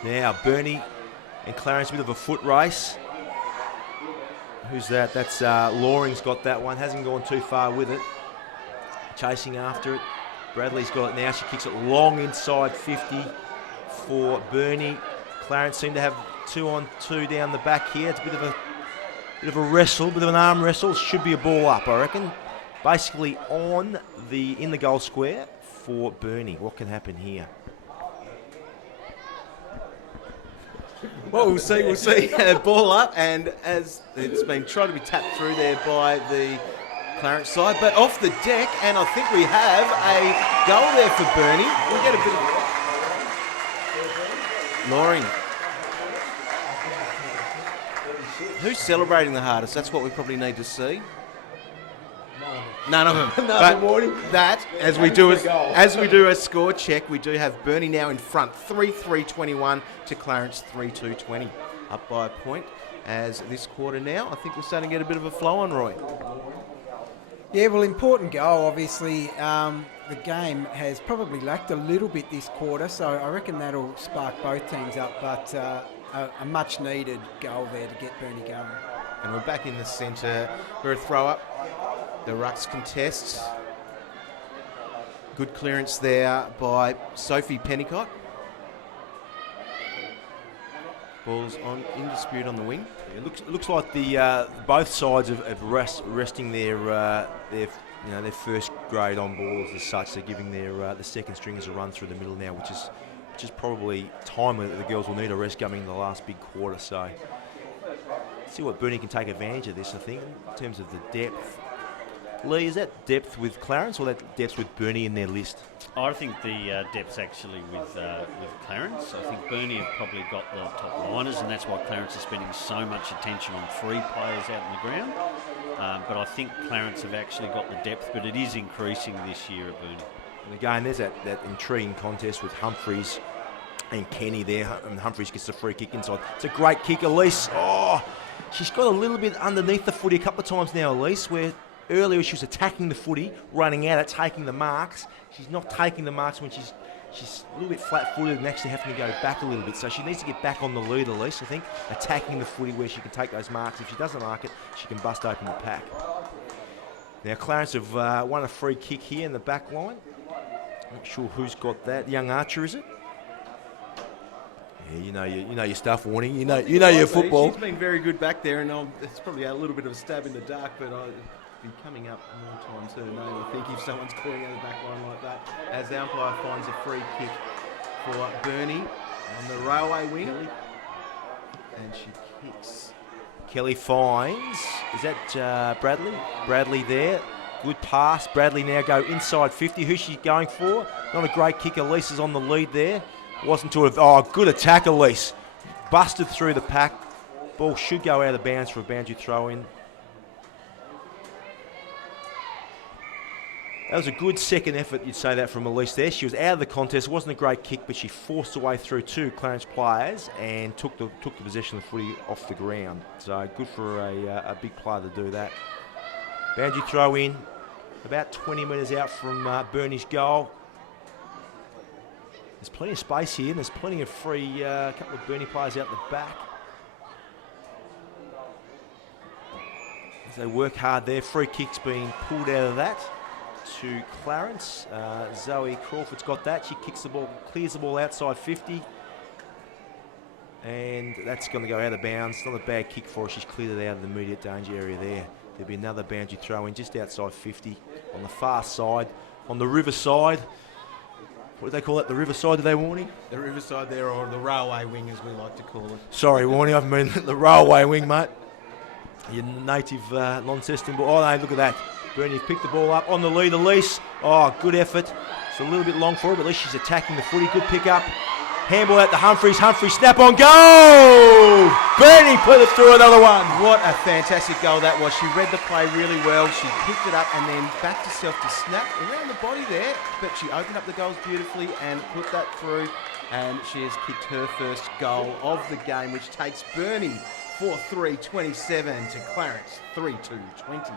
Now Burnie and Clarence, a bit of a foot race. Who's that? That's Loring's got that one. Hasn't gone too far with it. Chasing after it. Bradley's got it now. She kicks it long inside 50 for Burnie. Clarence seemed to have 2-on-2 down the back here. It's a bit of a wrestle, bit of an arm wrestle. Should be a ball up, I reckon. Basically in the goal square for Burnie. What can happen here? Well, we'll see. Ball up, and as it's been trying to be tapped through there by the Clarence side, but off the deck, and I think we have a goal there for Burnie. We get a bit of Loring. Who's celebrating the hardest? That's what we probably need to see. None of them. That, as we do a score check, we do have Burnie now in front, 3-3-21 to Clarence 3-2-20, up by a point. As this quarter now, I think we're starting to get a bit of a flow on, Roy. Yeah, well, important goal, obviously. The game has probably lacked a little bit this quarter, so I reckon that'll spark both teams up, but a much-needed goal there to get Burnie going. And we're back in the centre for a throw-up. The rucks contest. Good clearance there by Sophie Pennicott. Ball's in dispute on the wing. It looks like the both sides of resting their first grade on balls as such. They're giving the second stringers a run through the middle now, which is probably timely that the girls will need a rest coming in the last big quarter. So see what Burnie can take advantage of this, I think, in terms of the depth. Lee, is that depth with Clarence or that depth with Burnie in their list? I think the depth's actually with Clarence. I think Burnie have probably got the top liners, and that's why Clarence is spending so much attention on three players out in the ground. But I think Clarence have actually got the depth, but it is increasing this year at Burnie. And again, there's that intriguing contest with Humphries and Kenny there, and Humphries gets the free kick inside. It's a great kick, Elise. Oh, she's got a little bit underneath the footy a couple of times now, Elise, where earlier she was attacking the footy, running at it, taking the marks. She's not taking the marks when she's a little bit flat-footed and actually having to go back a little bit. So she needs to get back on the lead, Elise, I think, attacking the footy where she can take those marks. If she doesn't mark it, she can bust open the pack. Now, Clarence have won a free kick here in the back line. Not sure who's got that. Young Archer, is it? Yeah, you know your stuff, Warning. You know your football. She's been very good back there, and it's probably a little bit of a stab in the dark, but I'll be coming up more times her name. I think if someone's clearing out the back line like that, as the umpire finds a free kick for Burnie on the railway wing, and she kicks. Kelly finds. Is that Bradley? Bradley there. Good pass. Bradley now go inside 50. Who's she going for? Not a great kick. Elise is on the lead there. Wasn't to have. Oh, good attack, Elise. Busted through the pack. Ball should go out of bounds for a boundary throw in. That was a good second effort, you'd say that, from Elise there. She was out of the contest. It wasn't a great kick, but she forced her way through two Clarence players and took the possession of the footy off the ground. So good for a big player to do that. Boundary throw in, about 20 metres out from Burnie's goal. There's plenty of space here, and there's plenty of free, couple of Burnie players out the back. As they work hard there, free kicks being pulled out of that to Clarence. Zoe Crawford's got that. She kicks the ball, clears the ball outside 50. And that's going to go out of bounds. Not a bad kick for her. She's cleared it out of the immediate danger area there. There'll be another boundary throw in just outside 50 on the far side. On the riverside. What do they call it? The riverside, do they, Warnie? The riverside there, or the railway wing as we like to call it. Sorry, Warnie, I've meant the railway wing, mate. Your native Launceston ball. Oh, no, look at that. Burnie picked the ball up on the lead. Elise. Oh, good effort. It's a little bit long for her, but at least she's attacking the footy. Good pick up. Handball out to Humphries. Humphries snap on goal! Burnie put it through another one. What a fantastic goal that was. She read the play really well. She picked it up and then backed herself to snap around the body there, but she opened up the goals beautifully and put that through, and she has kicked her first goal of the game, which takes Burnie 4-3-27 to Clarence 3-2-20.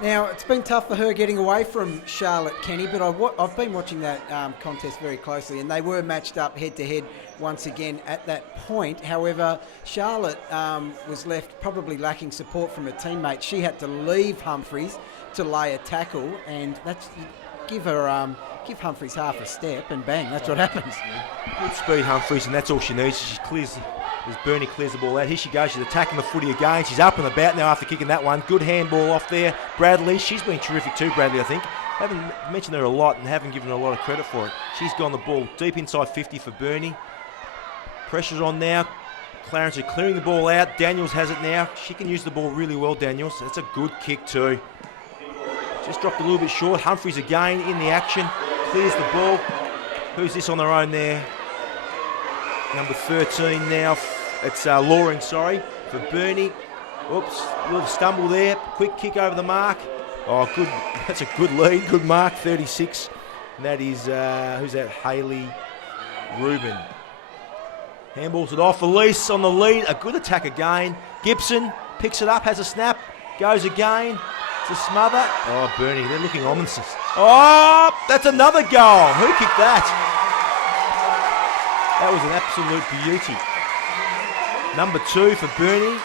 Now, it's been tough for her getting away from Charlotte, Kenny, but I've been watching that contest very closely, and they were matched up head-to-head once again at that point. However, Charlotte was left probably lacking support from her teammates. She had to leave Humphries to lay a tackle, and that's give Humphries half a step, and bang, that's what happens. Good speed, Humphries, and that's all she needs. She clears. As Burnie clears the ball out. Here she goes. She's attacking the footy again. She's up and about now after kicking that one. Good handball off there. Bradley. She's been terrific too, Bradley, I think. Haven't mentioned her a lot and haven't given her a lot of credit for it. She's gone the ball deep inside 50 for Burnie. Pressure's on now. Clarence are clearing the ball out. Daniels has it now. She can use the ball really well, Daniels. That's a good kick too. Just dropped a little bit short. Humphries again in the action. Clears the ball. Who's this on their own there? Number 13 now. It's Loring, sorry, for Burnie. Oops, a little stumble there. Quick kick over the mark. Oh, good. That's a good lead. Good mark, 36. And that is, who's that? Hayley Rubin. Handballs it off. Elise on the lead. A good attack again. Gibson picks it up, has a snap, goes again. It's a smother. Oh, Burnie, they're looking ominous. Oh, that's another goal. Who kicked that? That was an absolute beauty. Number 2 for Burnie.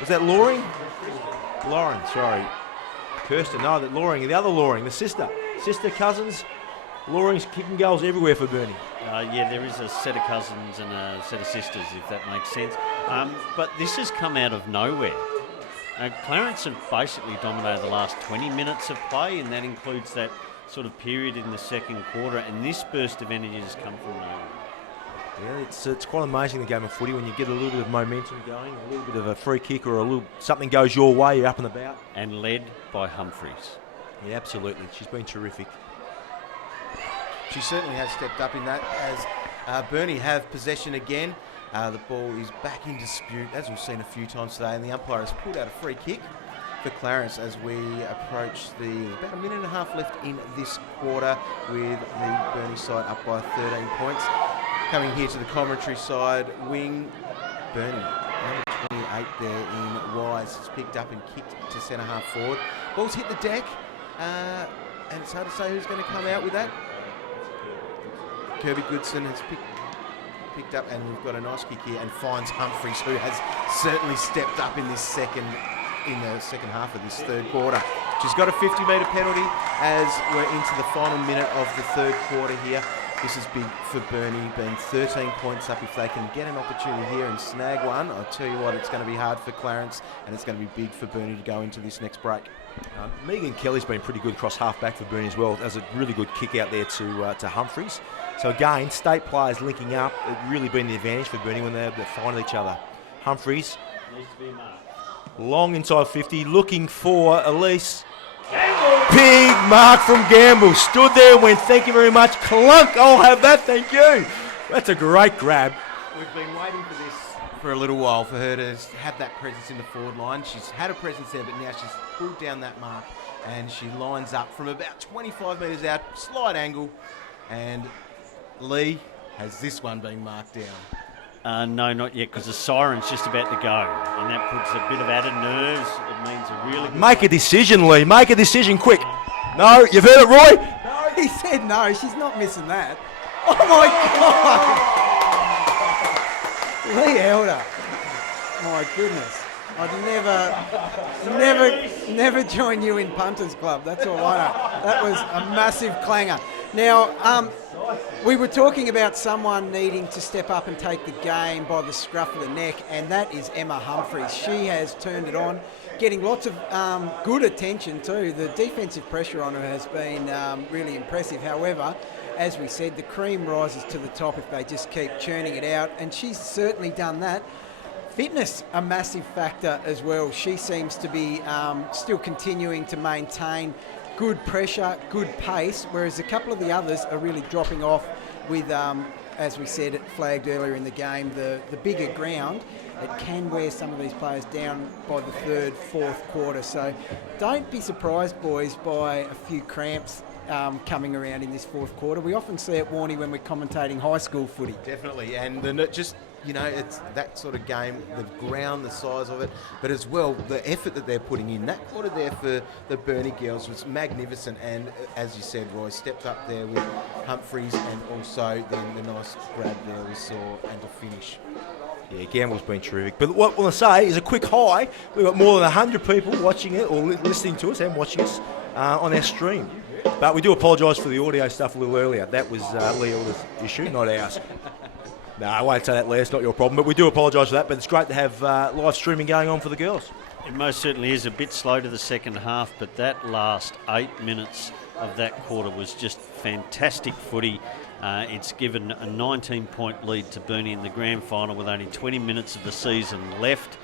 Was that Loring? Lauren, sorry. Kirsten, no, that Loring, the other Loring, the sister. Sister, cousins. Loring's kicking goals everywhere for Burnie. Yeah, there is a set of cousins and a set of sisters, if that makes sense. But this has come out of nowhere. Clarence have basically dominated the last 20 minutes of play, and that includes that sort of period in the second quarter, and this burst of energy has come from nowhere. Yeah, it's quite amazing, the game of footy, when you get a little bit of momentum going, a little bit of a free kick or a little something goes your way, you're up and about. And led by Humphries. Yeah, absolutely. She's been terrific. She certainly has stepped up in that, as Burnie have possession again. The ball is back in dispute, as we've seen a few times today, and the umpire has pulled out a free kick for Clarence as we approach about a minute and a half left in this quarter, with the Burnie side up by 13 points. Coming here to the commentary side wing, Burnie, number 28 there in Wise, has picked up and kicked to centre half forward. Ball's hit the deck, and it's hard to say who's going to come out with that. Kirby Goodson has picked up, and we've got a nice kick here, and finds Humphries, who has certainly stepped up in the second half of this third quarter. She's got a 50-metre penalty as we're into the final minute of the third quarter here. This is big for Burnie, being 13 points up. If they can get an opportunity here and snag one, I'll tell you what, it's going to be hard for Clarence, and it's going to be big for Burnie to go into this next break. Megan Kelly's been pretty good across half-back for Burnie as well. There's a really good kick out there to Humphries. So again, state players linking up, it's really been the advantage for Burnie when they're able to find each other. Humphries, Needs to be marked. long inside 50, looking for Elise. Big mark from Gamble. Stood there and went, thank you very much. Clunk, I'll have that, thank you. That's a great grab. We've been waiting for this for a little while, for her to have that presence in the forward line. She's had a presence there, but now she's pulled down that mark and she lines up from about 25 metres out, slight angle, and Lee has this one being marked down. No, not yet, because the siren's just about to go, and that puts a bit of added nerves. It means a really good Make a decision, Lee. Make a decision quick. No, you've heard it, Roy. No, he said no. She's not missing that. Oh my God! Lee Elder. My goodness. I'd never join you in Punters Club. That's all I know. That was a massive clanger. Now, we were talking about someone needing to step up and take the game by the scruff of the neck, and that is Emma Humphries. She has turned it on, getting lots of good attention too. The defensive pressure on her has been really impressive. However, as we said, the cream rises to the top if they just keep churning it out, and she's certainly done that. Fitness, a massive factor as well. She seems to be still continuing to maintain good pressure, good pace, whereas a couple of the others are really dropping off with, as we said, it flagged earlier in the game, the bigger ground. It can wear some of these players down by the third, fourth quarter. So don't be surprised, boys, by a few cramps coming around in this fourth quarter. We often see it, Warnie, when we're commentating high school footy. Definitely, and it's that sort of game, the ground, the size of it, but as well, the effort that they're putting in. That quarter there for the Burnie girls was magnificent, and as you said, Roy, stepped up there with Humphries, and also then the nice grab there we saw, and to finish. Yeah, Gamble's been terrific. But what I want to say is a quick hi. We've got more than 100 people watching it or listening to us and watching us on our stream. But we do apologise for the audio stuff a little earlier. That was Leo's issue, not ours. No, I won't say that, Leo. It's not your problem. But we do apologise for that. But it's great to have live streaming going on for the girls. It most certainly is a bit slow to the second half, but that last 8 minutes of that quarter was just fantastic footy. It's given a 19-point lead to Burnie in the grand final with only 20 minutes of the season left.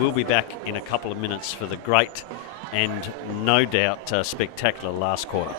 We'll be back in a couple of minutes for the great and no doubt spectacular last quarter.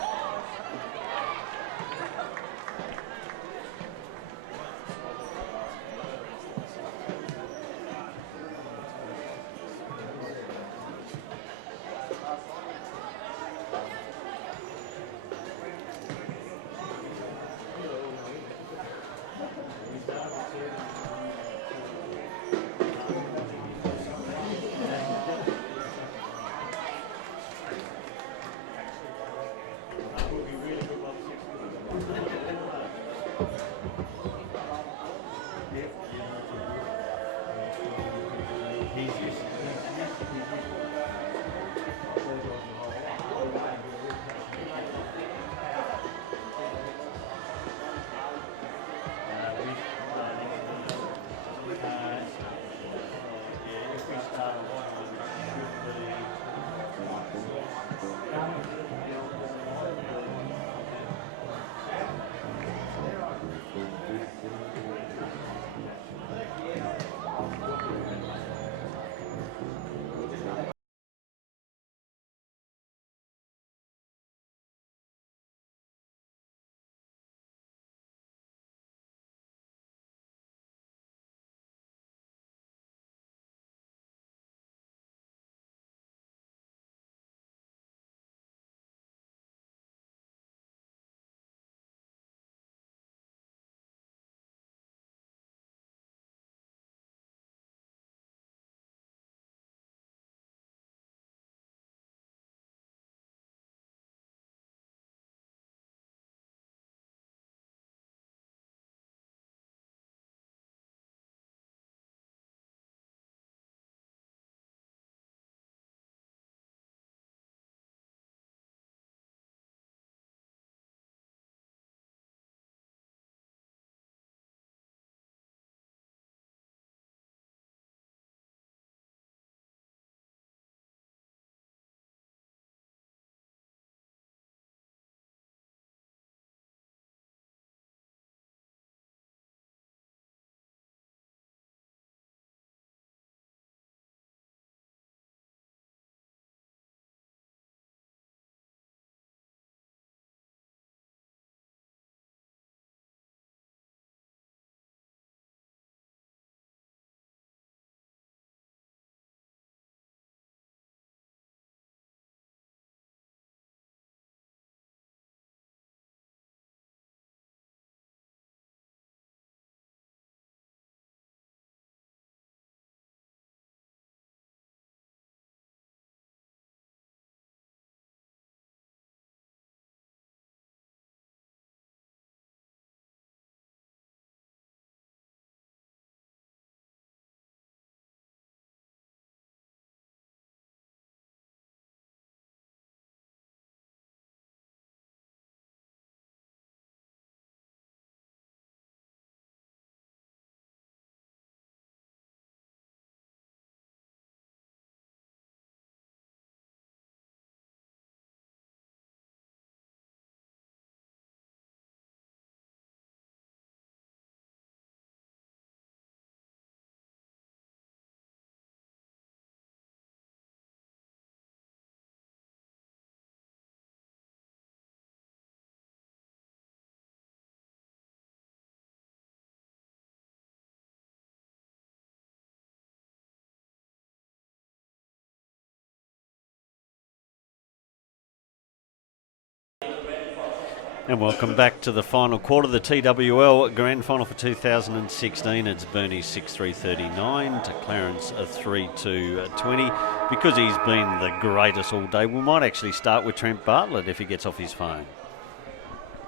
And welcome back to the final quarter of the TWL Grand Final for 2016. It's Burnie 6-3-39 to Clarence 3-2-20. Because he's been the greatest all day, we might actually start with Trent Bartlett if he gets off his phone.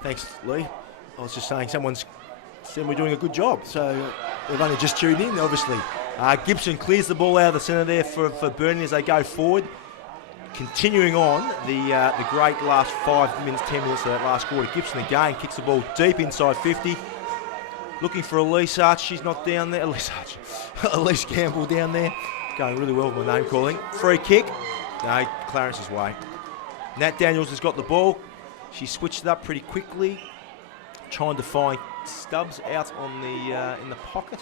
Thanks, Lee. I was just saying someone's said we're doing a good job, so they've only just tuned in, obviously. Gibson clears the ball out of the centre there for Burnie as they go forward. Continuing on the great last 5 minutes, 10 minutes of that last quarter. Gibson again kicks the ball deep inside 50. Looking for Elise Arch. She's not down there. Elise Campbell down there. Going really well with my name calling. Free kick. No, Clarence's way. Nat Daniels has got the ball. She switched it up pretty quickly. Trying to find Stubbs out on the in the pocket.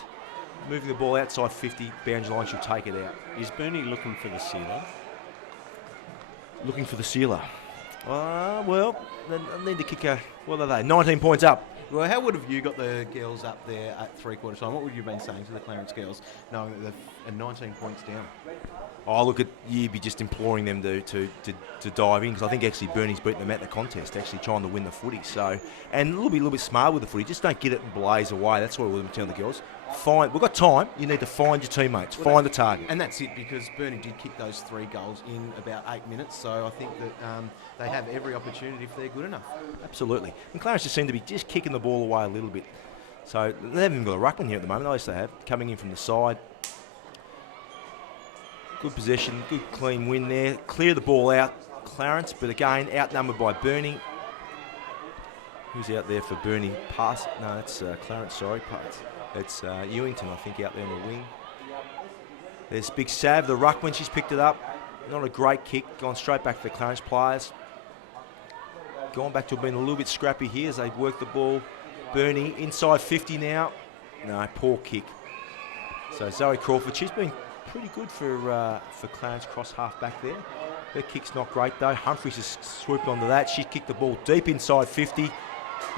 Moving the ball outside 50. Boundary line, she'll take it out. Is Burnie looking for the sealer? Looking for the sealer. Well, they need to kick a... What are they? 19 points up. Well, how would have you got the girls up there at three-quarter time? What would you have been saying to the Clarence girls, knowing that they're 19 points down? Oh, look, you'd be just imploring them to dive in, because I think actually Burnie's beaten them at the contest, actually trying to win the footy. So, and a little bit smart with the footy. Just don't get it and blaze away. That's what we're telling the girls. We've got time. You need to find your teammates. Find the target. And that's it, because Burnie did kick those 3 goals in about 8 minutes. So I think that they have every opportunity if they're good enough. Absolutely. And Clarence just seem to be just kicking the ball away a little bit. So they haven't even got a ruckman here at the moment. I used to have coming in from the side. Good possession, good clean win there. Clear the ball out, Clarence, but again outnumbered by Burnie. Who's out there for Burnie? Pass? No, that's Clarence. Sorry, pass. It's Ewington, I think, out there on the wing. There's Big Sav, the ruckman. She's picked it up. Not a great kick. Gone straight back to the Clarence players. Gone back to being a little bit scrappy here as they work the ball. Burnie inside 50 now. No, poor kick. So Zoe Crawford, she's been pretty good for Clarence cross half back there. Her kick's not great though. Humphries has swooped onto that. She kicked the ball deep inside 50.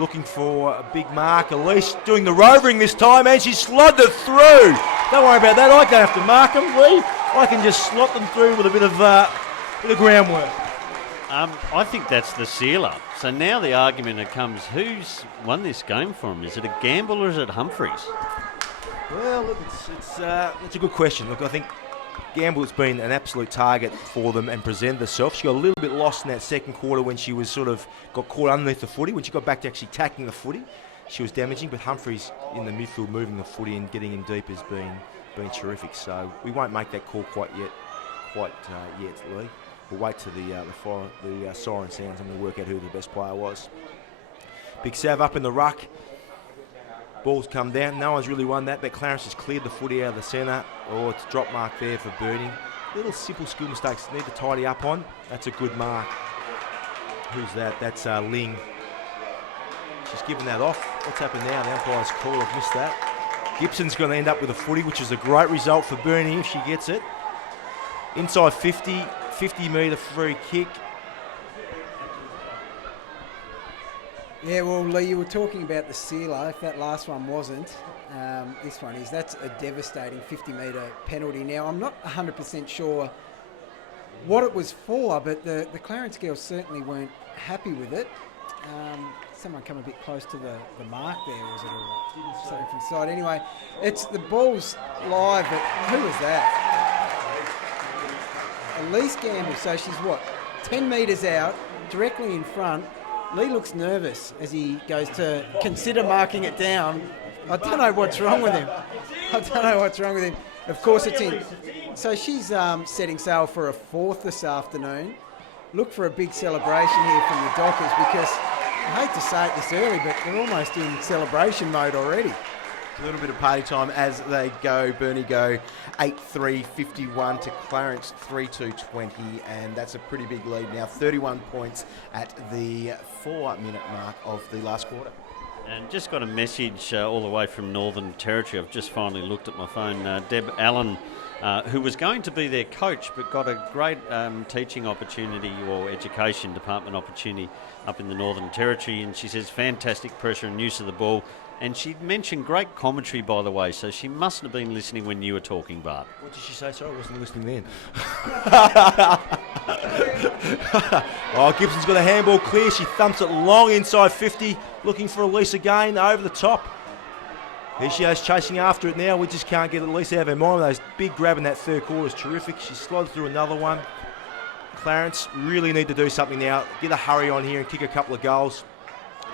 Looking for a big mark. Elise doing the rovering this time, and she slotted it through. Don't worry about that. I don't have to mark them, Lee. I can just slot them through with a bit of groundwork. I think that's the sealer. So now the argument comes, who's won this game for him? Is it a Gamble or is it Humphries? Well, look, it's a good question. Look, I think Gamble's been an absolute target for them and presented herself. She got a little bit lost in that second quarter when she was got caught underneath the footy. When she got back to actually tackling the footy, she was damaging. But Humphries in the midfield moving the footy and getting in deep has been terrific. So we won't make that call quite yet, Lee. We'll wait till the siren sounds and we'll work out who the best player was. Big Sav up in the ruck. Ball's come down. No one's really won that, but Clarence has cleared the footy out of the centre. Oh, it's a drop mark there for Burnie. Little simple skill mistakes need to tidy up on. That's a good mark. Who's that? That's Ling. She's given that off. What's happened now? The umpire's call. I've missed that. Gibson's going to end up with a footy, which is a great result for Burnie if she gets it. Inside 50-metre free kick. Yeah, well, Lee, you were talking about the sealer. If that last one wasn't, this one is. That's a devastating 50-metre penalty. Now, I'm not 100% sure what it was for, but the Clarence girls certainly weren't happy with it. Someone come a bit close to the mark there, was it? Or something from the side. Anyway, the ball's live, but who was that? Elise Gamble. So she's, 10 metres out, directly in front. Lee looks nervous as he goes to consider marking it down. I don't know what's wrong with him. Of course it's in. So she's setting sail for a 4th this afternoon. Look for a big celebration here from the Dockers, because I hate to say it this early, but they're almost in celebration mode already. A little bit of party time as they go. Burnie go 8-3-51 to Clarence 3-2-20, and that's a pretty big lead now. 31 points at the 4-minute mark of the last quarter. And just got a message all the way from Northern Territory. I've just finally looked at my phone. Deb Allen who was going to be their coach but got a great teaching opportunity or education department opportunity up in the Northern Territory, and she says fantastic pressure and use of the ball. And she mentioned great commentary, by the way, so she mustn't have been listening when you were talking, Bart. What did she say? Sorry, I wasn't listening then. Oh, Gibson's got a handball clear. She thumps it long inside 50, looking for Elise again, over the top. Here she is chasing after it now. We just can't get Elise out of her mind. Those big grab in that third quarter is terrific. She slides through another one. Clarence really need to do something now. Get a hurry on here and kick a couple of goals.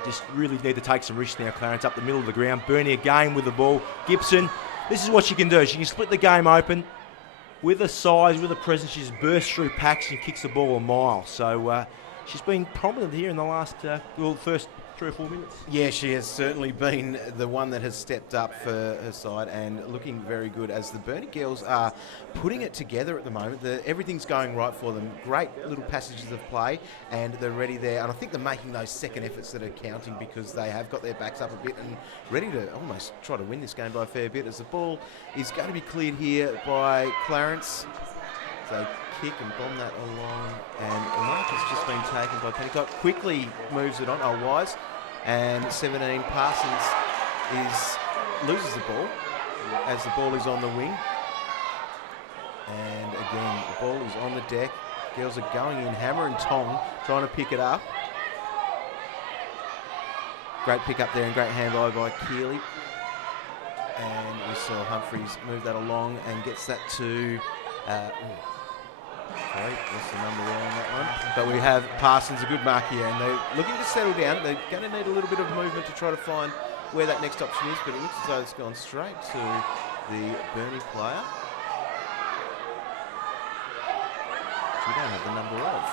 Just really need to take some risks now, Clarence, up the middle of the ground. Burnie again with the ball. Gibson, this is what she can do. She can split the game open with a size, with a presence. She just bursts through packs and kicks the ball a mile. So she's been prominent here in the last, first 3 or 4 minutes. Yeah, she has certainly been the one that has stepped up for her side and looking very good as the Burnie girls are putting it together at the moment. Everything's going right for them. Great little passages of play and they're ready there. And I think they're making those second efforts that are counting because they have got their backs up a bit and ready to almost try to win this game by a fair bit as the ball is going to be cleared here by Clarence. So kick and bomb that along, and the mark has just been taken by Pennycock. Quickly moves it on, Wise, and 17 Parsons loses the ball as the ball is on the wing. And again, the ball is on the deck. Girls are going in hammer and tong, trying to pick it up. Great pick up there and great handball by Keeley. And we saw Humphreys move that along and gets that to... Sorry, what's the number there on that one? But we have Parsons, a good mark here, and they're looking to settle down. They're going to need a little bit of movement to try to find where that next option is, but it looks as though it's gone straight to the Burnie player. We don't have the number of.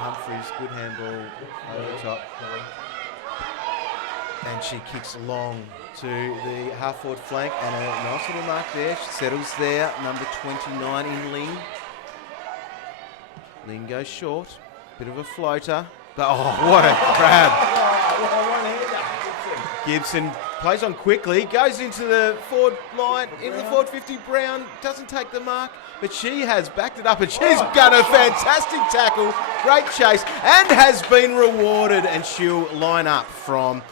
Humphreys, good handball over the top. And she kicks along to the half-forward flank, and a nice little mark there. She settles there, number 29 in Ling. Ling goes short, bit of a floater, but oh, what a grab. Gibson plays on quickly, goes into the forward line, into the forward 50. Brown doesn't take the mark, but she has backed it up and she's done a fantastic tackle, great chase, and has been rewarded, and she'll line up from,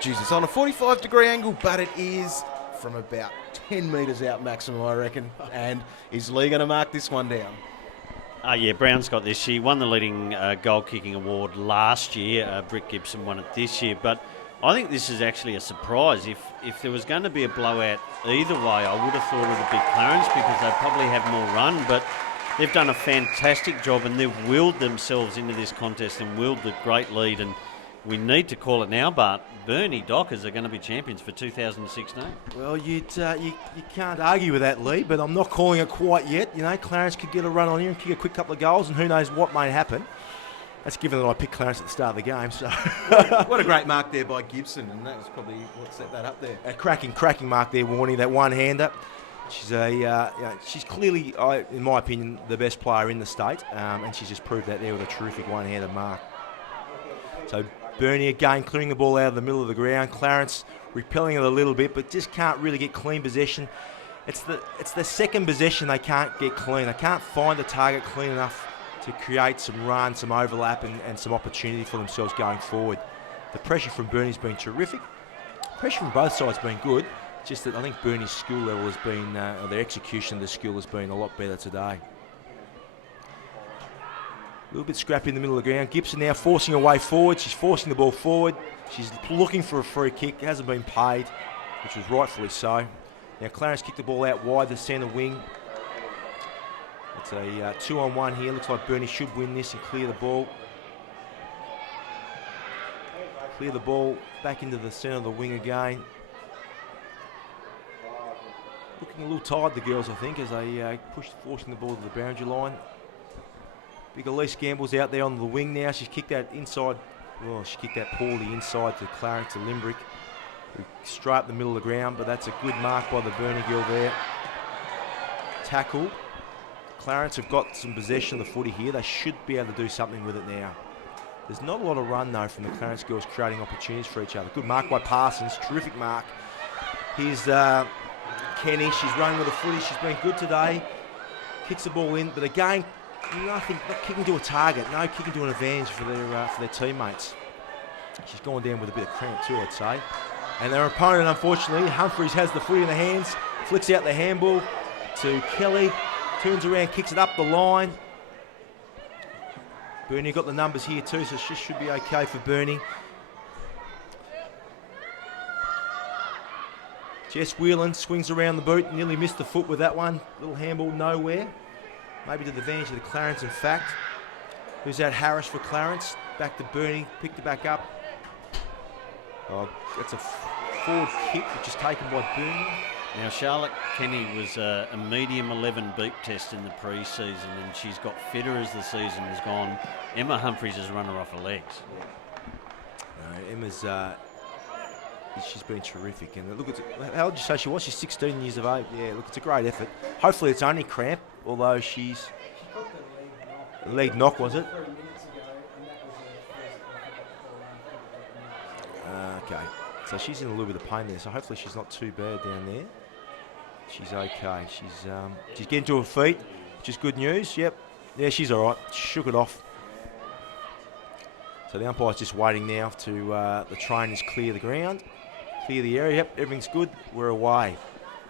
Jesus, on a 45-degree angle, but it is from about 10 metres out maximum, I reckon, and is Lee going to mark this one down? Yeah, Brown's got this. She won the leading goal-kicking award last year. Britt Gibson won it this year. But I think this is actually a surprise. If there was going to be a blowout either way, I would have thought it would be Clarence because they probably have more run. But they've done a fantastic job and they've willed themselves into this contest and willed the great lead. And we need to call it now, but Burnie Dockers are going to be champions for 2016. Well, you can't argue with that, Lee, but I'm not calling it quite yet. You know, Clarence could get a run on here and kick a quick couple of goals, and who knows what may happen. That's given that I picked Clarence at the start of the game. So, what a great mark there by Gibson, and that was probably what set that up there. A cracking mark there, Warnie, that one-hander. She's clearly, in my opinion, the best player in the state, and she's just proved that there with a terrific one-handed mark. So Burnie again clearing the ball out of the middle of the ground. Clarence repelling it a little bit, but just can't really get clean possession. It's the second possession they can't get clean. They can't find the target clean enough to create some run, some overlap, and some opportunity for themselves going forward. The pressure from Burnie's been terrific. Pressure from both sides has been good. Just that I think Burnie's skill level has been, or their execution of the skill has been a lot better today. A little bit scrappy in the middle of the ground. Gibson now forcing her way forward. She's forcing the ball forward. She's looking for a free kick. It hasn't been paid, which was rightfully so. Now Clarence kicked the ball out wide the centre wing. It's a 2-on-1 here. Looks like Burnie should win this and clear the ball. Clear the ball back into the centre of the wing again. Looking a little tired, the girls, I think, as they forcing the ball to the boundary line. Big Elise Gamble's out there on the wing now. She's kicked that inside. Well, she kicked that poorly inside to Clarence, to Limbrick, who straight up the middle of the ground, but that's a good mark by the Burnie girl there. Tackle. Clarence have got some possession of the footy here. They should be able to do something with it now. There's not a lot of run, though, from the Clarence girls creating opportunities for each other. Good mark by Parsons. Terrific mark. Here's Kenny. She's running with the footy. She's been good today. Kicks the ball in, but again, nothing. Not kicking to a target. No kicking to an advantage for their teammates. She's gone down with a bit of cramp too, I'd say. And their opponent, unfortunately, Humphries has the footy in the hands, flicks out the handball to Kelly, turns around, kicks it up the line. Burnie got the numbers here too, so she should be okay for Burnie. Jess Whelan swings around the boot, nearly missed the foot with that one. Little handball nowhere. Maybe to the advantage of the Clarence, in fact. Who's that? Harris for Clarence. Back to Burnie, picked it back up. Oh, that's a forward kick, which is taken by Burnie. Now, Charlotte Kenny was a medium 11 beep test in the pre-season, and she's got fitter as the season has gone. Emma Humphries has run her off her legs. Emma's, she's been terrific. And look, how old did you say she was? She's 16 years of age. Yeah, look, it's a great effort. Hopefully it's only cramp, although she's... The lead knock, was it? 3 minutes ago, and that was Okay, so she's in a little bit of pain there, so hopefully she's not too bad down there. She's okay. She's getting to her feet, which is good news. Yep, yeah, she's all right. Shook it off. So the umpire's just waiting now to the trainers clear the ground, clear the area. Yep, everything's good. We're away.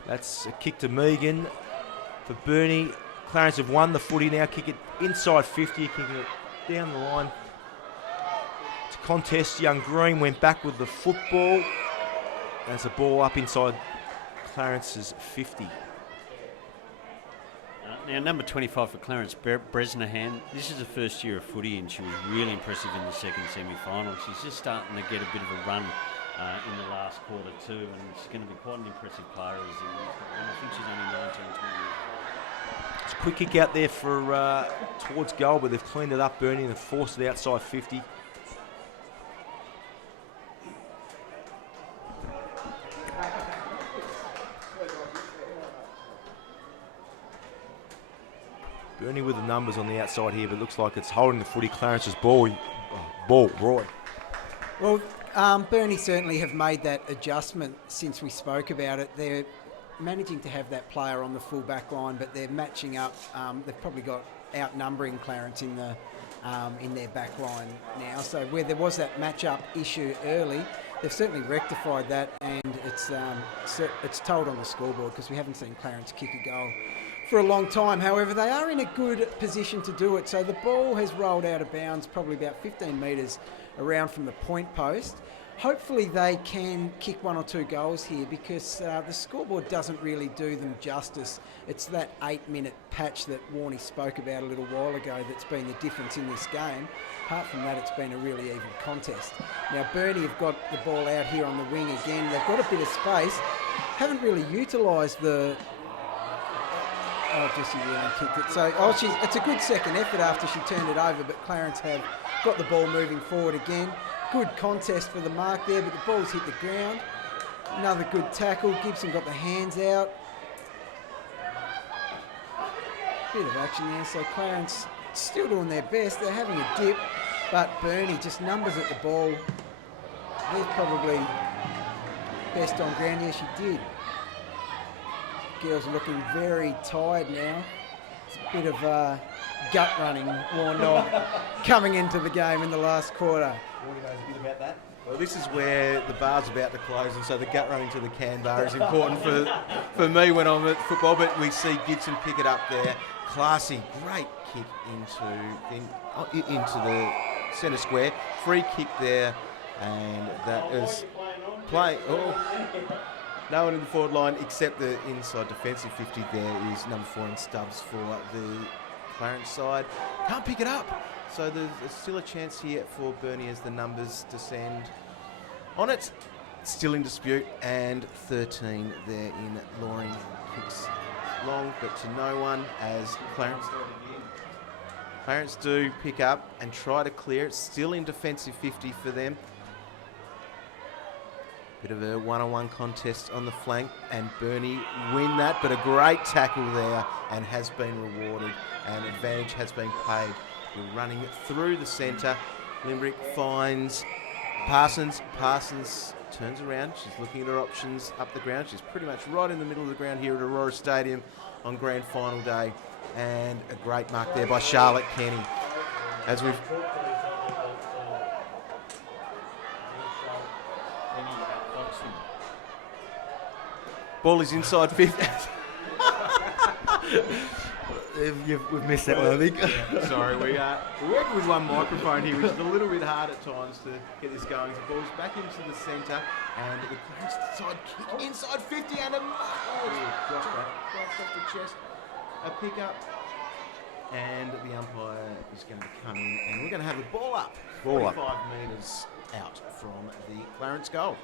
That's a kick to Megan for Burnie. Clarence have won the footy now. Kick it inside 50, kicking it down the line. To contest, young Green went back with the football. There's a ball up inside Clarence's 50. Now, number 25 for Clarence, Bresnahan. This is her first year of footy, and she was really impressive in the second semi-final. She's just starting to get a bit of a run in the last quarter too, and she's going to be quite an impressive player. I think she's only 19, 20 years old. It's a quick kick out there for towards goal, but they've cleaned it up, Burnie, and forced it outside 50. Burnie with the numbers on the outside here, but it looks like it's holding the footy. Clarence's ball, Roy. Well, Burnie certainly have made that adjustment since we spoke about it. They're managing to have that player on the full back line, but they're matching up. They've probably got outnumbering Clarence in their back line now. So where there was that match-up issue early, they've certainly rectified that, and it's told on the scoreboard because we haven't seen Clarence kick a goal for a long time. However, they are in a good position to do it. So the ball has rolled out of bounds, probably about 15 metres around from the point post. Hopefully they can kick 1 or 2 goals here because the scoreboard doesn't really do them justice. It's that 8-minute patch that Warnie spoke about a little while ago that's been the difference in this game. Apart from that, it's been a really even contest. Now, Burnie have got the ball out here on the wing again. They've got a bit of space. Haven't really utilised the... Oh, Jessie Whelan kicked it. So, it's a good second effort after she turned it over, but Clarence have got the ball moving forward again. Good contest for the mark there, but the ball's hit the ground. Another good tackle. Gibson got the hands out. Bit of action there. So Clarence still doing their best. They're having a dip, but Burnie just numbers at the ball. They're probably best on ground. Yeah, she did. Girls are looking very tired now. It's a bit of gut running, Warnock, coming into the game in the last quarter. Warnie knows a bit about that. Well, this is where the bar's about to close, and so the gut running to the can bar is important for me when I'm at football. But we see Gibson pick it up there. Classy, great kick into the centre square. Free kick there, and that is play. Oh. No one in the forward line except the inside defensive 50 there is number 4 in Stubbs for the Clarence side. Can't pick it up. So there's still a chance here for Burnie as the numbers descend on it. Still in dispute, and 13 there in Loring. Kicks long, but to no one as Clarence do pick up and try to clear it. Still in defensive 50 for them. Bit of a one-on-one contest on the flank, and Burnie win that, but a great tackle there and has been rewarded, and advantage has been paid. We're running through the centre. Limerick finds Parsons. Parsons turns around. She's looking at her options up the ground. She's pretty much right in the middle of the ground here at Aurora Stadium on grand final day. And a great mark there by Charlotte Kenny. As we've ball is inside 50. We've missed that one, I think. Sorry, we're working with one microphone here, which is a little bit hard at times to get this going. The ball's back into the centre, and the Clarence side kick inside 50, and a just off the chest, a pick up, and the umpire is going to come in, and we're going to have the ball up, 45 metres out from the Clarence goal.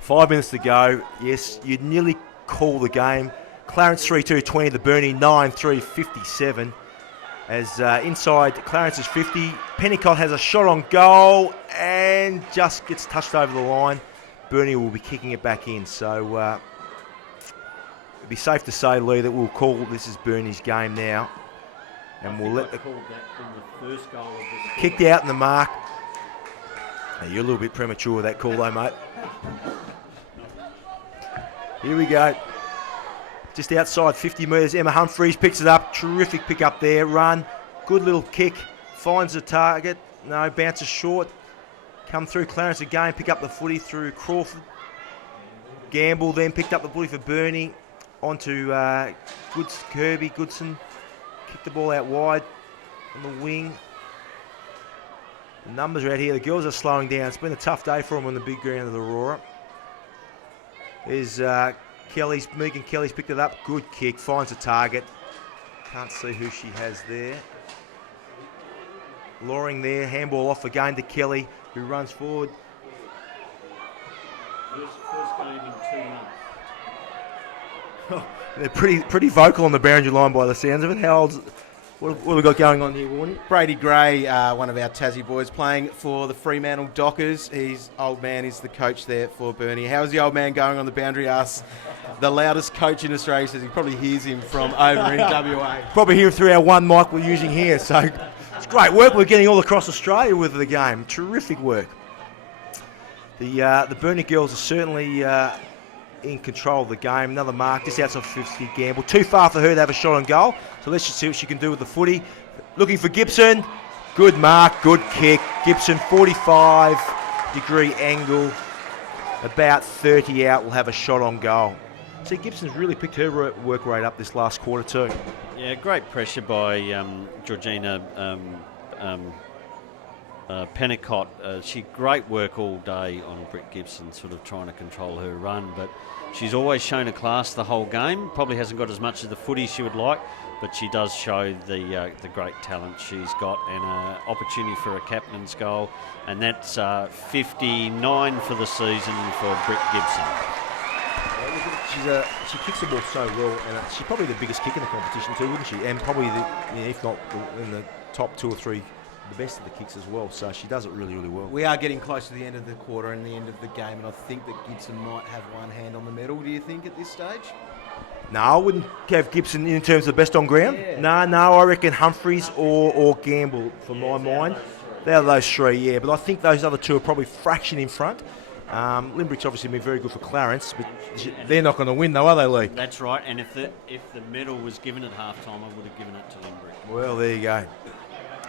5 minutes to go. Yes, you'd nearly call the game. Clarence 3-2-20, the Burnie 9-3-57. As inside Clarence's 50, Pennicott has a shot on goal and just gets touched over the line. Burnie will be kicking it back in. So it'd be safe to say, Lee, that we'll call this is Burnie's game now. And we'll let the first goal of this kicked out in the mark. Hey, you're a little bit premature with that call though, mate. Here we go. Just outside 50 metres, Emma Humphreys picks it up. Terrific pick up there, run. Good little kick. Finds the target. No, bounces short. Come through Clarence again, pick up the footy through Crawford. Gamble then picked up the footy for Burnie. Onto Kirby Goodson. Kicked the ball out wide on the wing. The numbers are out here. The girls are slowing down. It's been a tough day for them on the big ground of the Aurora. There's Megan Kelly's picked it up. Good kick. Finds the target. Can't see who she has there. Loring there. Handball off again to Kelly, who runs forward. first game in 2 months. They're pretty vocal on the boundary line by the sounds of it. How old's... What have we got going on here, Warnie? Brady Gray, one of our Tassie boys, playing for the Fremantle Dockers. His old man is the coach there for Burnie. How's the old man going on the boundary? Asks the loudest coach in Australia. Says he probably hears him from over in WA. Probably hear him through our one mic we're using here. So it's great work we're getting all across Australia with the game. Terrific work. The Burnie girls are certainly in control of the game. Another mark just outside 50. Gamble. Too far for her to have a shot on goal. So let's just see what she can do with the footy. Looking for Gibson. Good mark. Good kick. Gibson 45-degree angle. About 30 out. Will have a shot on goal. See, Gibson's really picked her work rate up this last quarter too. Yeah, great pressure by Georgina Pennicott. She great work all day on Britt Gibson, sort of trying to control her run, but she's always shown a class the whole game. Probably hasn't got as much of the footy she would like, but she does show the great talent she's got, and an opportunity for a captain's goal, and that's 59 for the season for Britt Gibson. She kicks the ball so well, and she's probably the biggest kick in the competition too, wouldn't she? And probably, if not in the top 2 or 3, the best of the kicks as well. So she does it really, really well. We are getting close to the end of the quarter and the end of the game, and I think that Gibson might have one hand on the medal. Do you think at this stage? No, I wouldn't have Gibson in terms of the best on ground. Yeah. No, I reckon Humphreys or Gamble for my mind. They're those 3, yeah. But I think those other 2 are probably fraction in front. Limerick's obviously been very good for Clarence, but they're not going to win though, are they, Lee? That's right, and if the medal was given at half-time, I would have given it to Limerick. Well, there you go.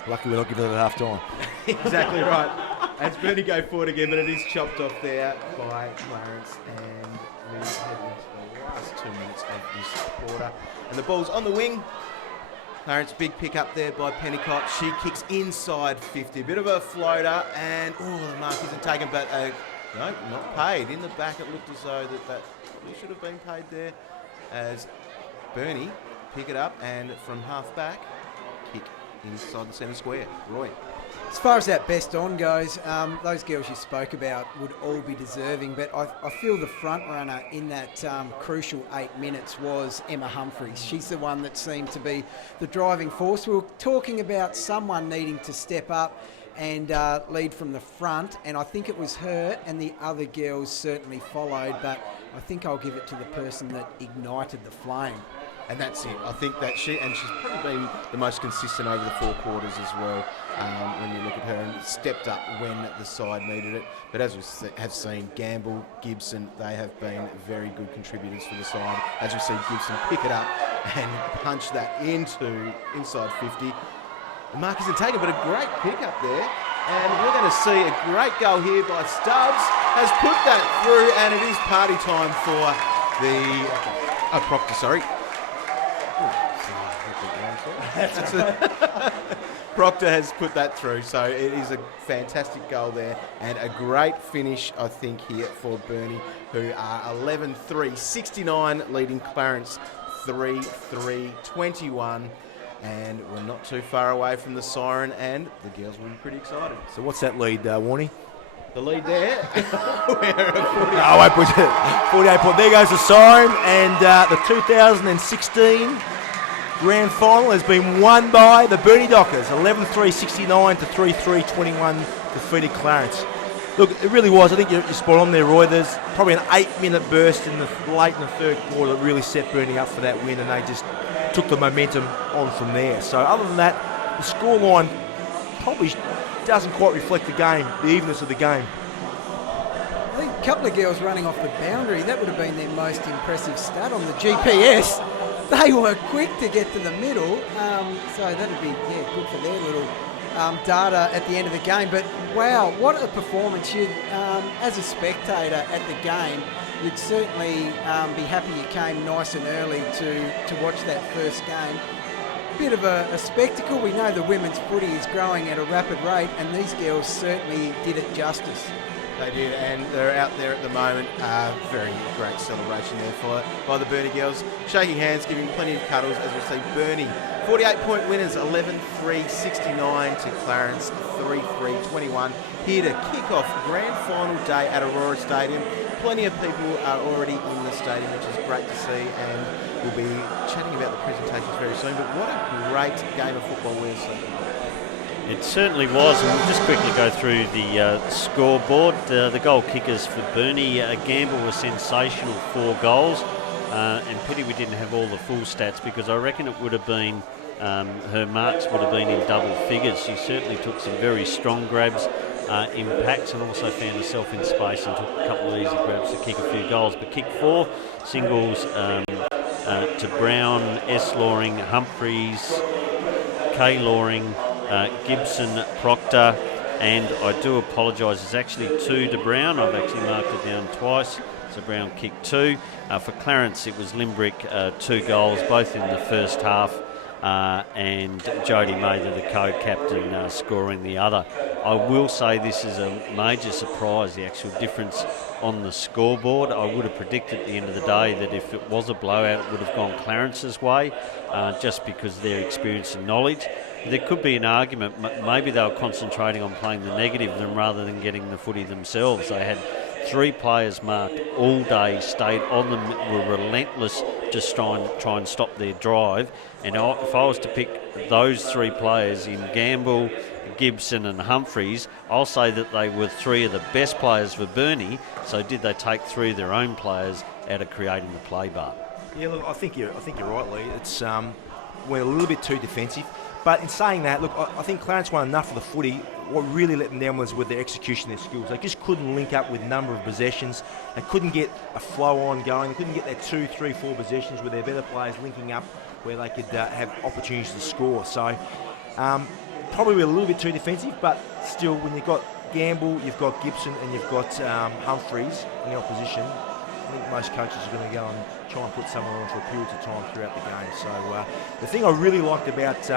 Lucky we're not giving it at half-time. Exactly right. As Burnie go forward again, but it is chopped off there by Clarence, and we head into the last 2 minutes of this quarter. And the ball's on the wing. Clarence, big pick up there by Pennicott. She kicks inside 50. Bit of a floater, and the mark isn't taken, but no, not paid. In the back, it looked as though that should have been paid there, as Burnie pick it up, and from half back, kick inside the centre square. Roy. As far as that best on goes, those girls you spoke about would all be deserving, but I feel the front runner in that crucial 8 minutes was Emma Humphreys. She's the one that seemed to be the driving force. We were talking about someone needing to step up and lead from the front, and I think it was her, and the other girls certainly followed, but I think I'll give it to the person that ignited the flame. And that's it. I think that she's probably been the most consistent over the 4 quarters as well. When you look at her, and stepped up when the side needed it. But as we have seen, Gamble, Gibson, they have been very good contributors for the side. As we see Gibson pick it up and punch that into inside 50. The mark isn't taken, but a great pick up there. And we're going to see a great goal here by Stubbs. Has put that through, and it is party time for the Proctor, sorry. Proctor has put that through, so it is a fantastic goal there and a great finish, I think, here for Burnie, who are 11-3, 69, leading Clarence 3-3-21. And we're not too far away from the siren, and the girls will be pretty excited. So what's that lead, Warnie? The lead there, we're at 48. I won't put it. 48 point. There goes the siren, and the 2016 grand final has been won by the Burnie Dockers. 11-3-69 to 3-3-21 defeated Clarence. Look, it really was. I think you're spot on there, Roy. There's probably an 8-minute burst in the late in the third quarter that really set Burnie up for that win, and they just took the momentum on from there. So other than that, the scoreline probably doesn't quite reflect the game, the evenness of the game. I think a couple of girls running off the boundary, that would have been their most impressive stat on the GPS. They were quick to get to the middle, so that would be good for their little data at the end of the game. But wow, what a performance. As a spectator at the game, you'd certainly be happy you came nice and early to watch that first game. Bit of a spectacle. We know the women's footy is growing at a rapid rate, and these girls certainly did it justice. They did, and they're out there at the moment. Very great celebration there by the Burnie girls. Shaking hands, giving plenty of cuddles as we see Burnie. 48-point winners, 11-3-69 to Clarence, 3-3-21. Here to kick off grand final day at Aurora Stadium. Plenty of people are already in the stadium, which is great to see, and we'll be chatting about the presentations very soon. But what a great game of football we've seen. It certainly was, and we'll just quickly go through the scoreboard. The goal kickers for Burnie, Gamble was sensational, 4 goals, and pity we didn't have all the full stats, because I reckon it would have been, her marks would have been in double figures. She certainly took some very strong grabs, impacts, and also found herself in space and took a couple of easy grabs to kick a few goals. But kicked 4 singles to Brown, S. Loring, Humphreys, K. Loring, Gibson, Proctor, and I do apologise, it's actually 2 to Brown. I've actually marked it down twice, so Brown kicked 2. For Clarence, it was Limbrick, 2 goals, both in the first half, and Jodie Mather, the co-captain, scoring the other. I will say this is a major surprise, the actual difference on the scoreboard. I would have predicted at the end of the day that if it was a blowout, it would have gone Clarence's way, just because of their experience and knowledge. There could be an argument, maybe they were concentrating on playing the negative rather than getting the footy themselves. They had 3 players marked all day, stayed on them, were relentless, just try and stop their drive. And if I was to pick those 3 players in Gamble, Gibson and Humphreys, I'll say that they were 3 of the best players for Burnie. So did they take 3 of their own players out of creating the play bar? Yeah, look, I think you're right, Lee. It's we're a little bit too defensive. But in saying that, look, I think Clarence won enough of the footy. What really let them down was with their execution, their skills. They just couldn't link up with number of possessions. They couldn't get a flow on going. They couldn't get that 2, 3, 4 possessions with their better players linking up where they could have opportunities to score. So probably a little bit too defensive, but still, when you've got Gamble, you've got Gibson, and you've got Humphreys in the opposition, I think most coaches are going to go and try and put someone on for periods of time throughout the game. So the thing I really liked about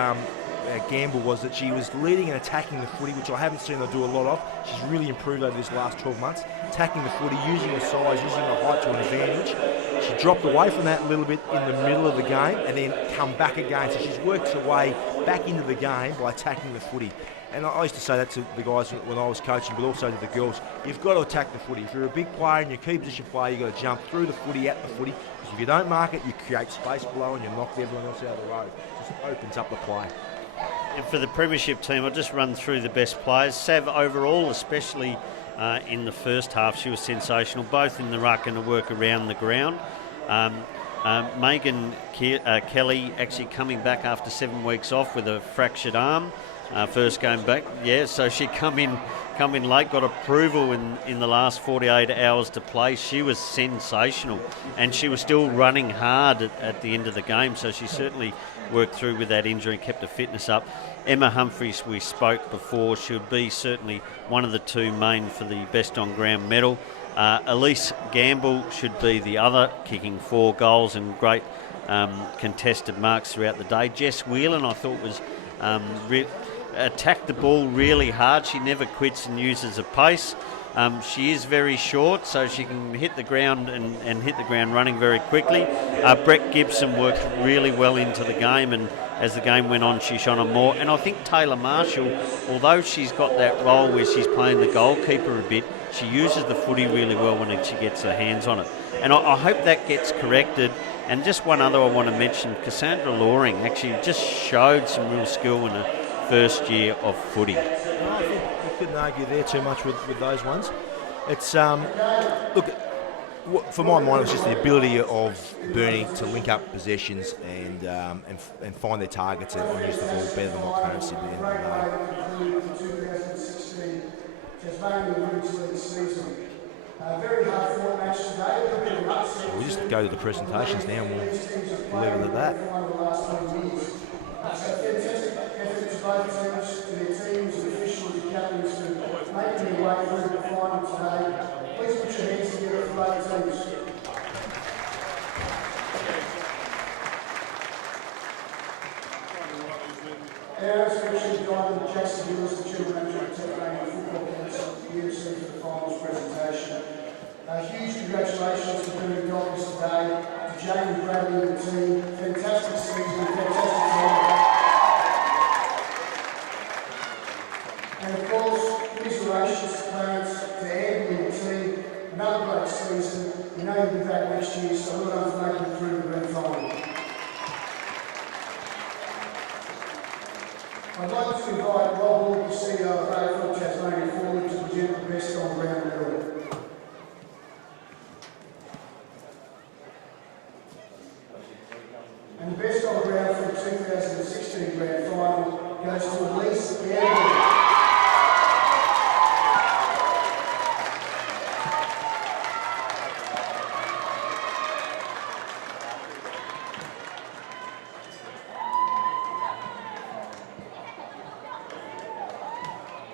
Gamble was that she was leading and attacking the footy, which I haven't seen her do a lot of. She's really improved over this last 12 months, attacking the footy, using her size, using her height to an advantage. She dropped away from that a little bit in the middle of the game and then come back again. So she's worked her way back into the game by attacking the footy. And I used to say that to the guys when I was coaching, but also to the girls. You've got to attack the footy. If you're a big player and you're a key position player, you've got to jump through the footy, at the footy. Because if you don't mark it, you create space below and you knock everyone else out of the road. It just opens up the play. And for the premiership team, I'll just run through the best players. Sav overall, especially in the first half, she was sensational, both in the ruck and the work around the ground. Megan Kelly actually coming back after 7 weeks off with a fractured arm. First game back, yeah, so she come in late, got approval in the last 48 hours to play. She was sensational, and she was still running hard at the end of the game, so she certainly worked through with that injury and kept her fitness up. Emma Humphries, we spoke before, should be certainly one of the two main for the best on ground medal. Elise Gamble should be the other, kicking 4 goals and great contested marks throughout the day. Jess Whelan, I thought, was attacked the ball really hard. She never quits and uses a pace. She is very short, so she can hit the ground and hit the ground running very quickly. Brett Gibson worked really well into the game, and as the game went on, she shone on more. And I think Taylor Marshall, although she's got that role where she's playing the goalkeeper a bit, she uses the footy really well when she gets her hands on it. And I hope that gets corrected. And just one other I want to mention, Cassandra Loring actually just showed some real skill in her first year of footy. I think you couldn't argue there too much with those ones. It's look, for my mind, it was just the ability of Burnie to link up possessions and find their targets and use the ball better than what Clarence did at the end of the day. 2016 Tasmanian Women's League season. Very hard fought match today. A bit of an upset. We'll just go to the presentations now and we'll leave it at that. Fantastic effort to both teams, to their teams and officials and captains for making their way through the final today. Please put your hands together for both teams. Our special Diamond Jackson Lewis, the General Manager of Tasmanian Football Council, here to see for the finals presentation. Huge congratulations to Burnie Dockers today, to Jamie Bradley and the team. Fantastic season, fantastic team. And of course, commiserations to Clarence, to Andy and the team. Another great season. We know you'll be back next year, so well done for making it through the grand final. I'd like to invite Rob Hall, the CEO of AFL Tasmania, forward to present the best on ground medal. And the best on ground for the 2016 grand final goes to Elise Gamble.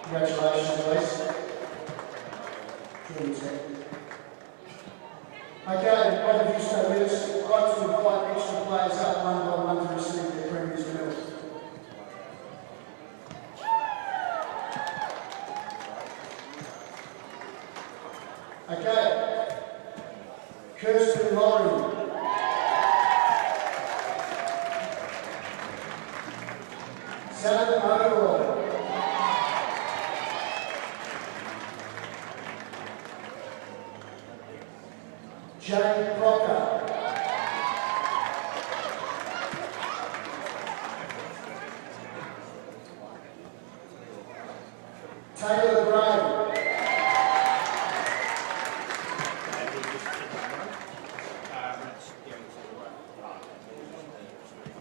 Congratulations, Elise. Okay, both of you stay with us. I'd like to invite extra players up one by one to receive their Premier's medals. Okay. Kirsten Laurie. Sam O'Rourke. Jane Crocker. Taylor Gray.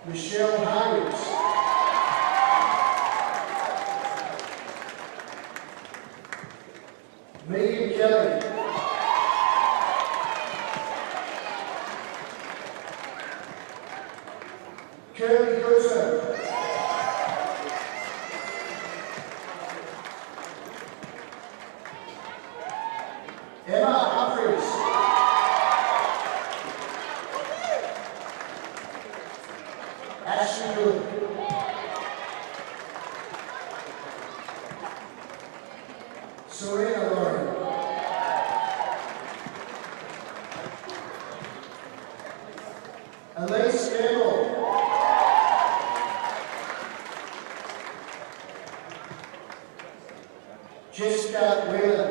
Michelle Hayes. Megan Kelly. Kirby Goodson. Emma Humphries. Ashley Good. Serena Lauren. Elise Gamble. Jessica Wheeler.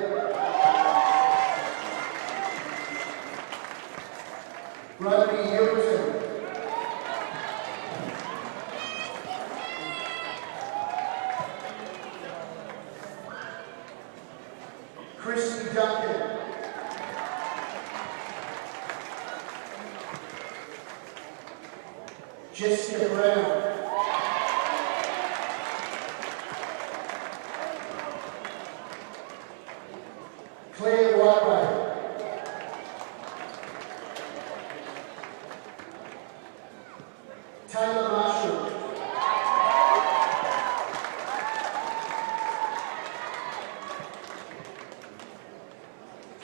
Rodney Hilton. Christy Duncan. Jessica Brown. Claire Whiteway. Taylor Marshall.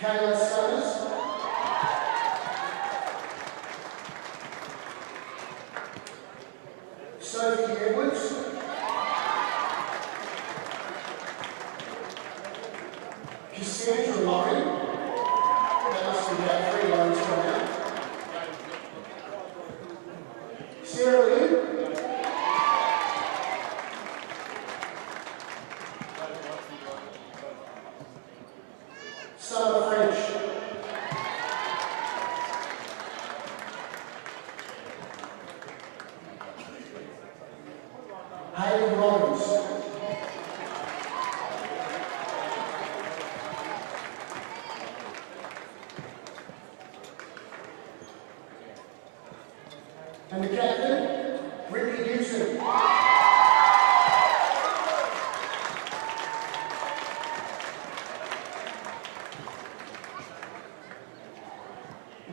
Kayla Summers. Sophie Edwards. Cassandra Laurie. That must be about 3 lines from now. Sarah Lynn. Summer French. Hayley Robbins. And the captain, Ricky Newsom.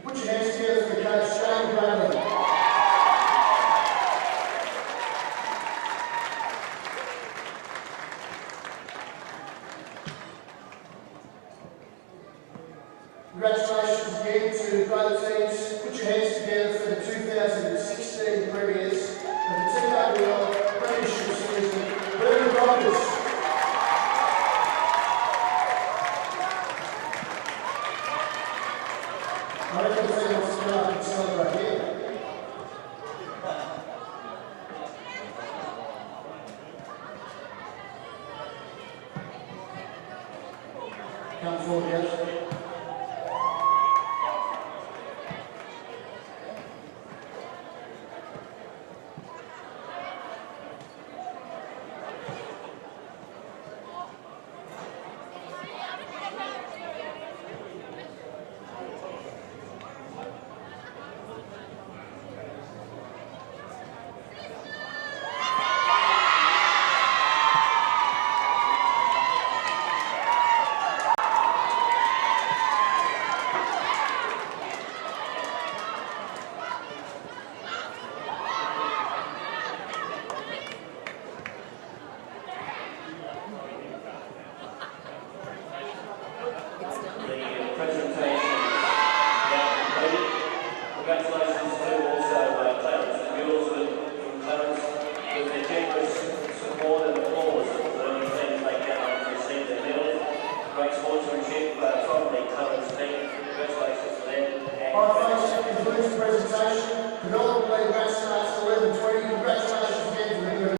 Put your hands together for the coach, Shane Bradley. Congratulations again to both teams. Put your hands together for the 2016 premiers of the TWL Premiership Season, Burnie Rockers. I reckon the team wants to go up and celebrate.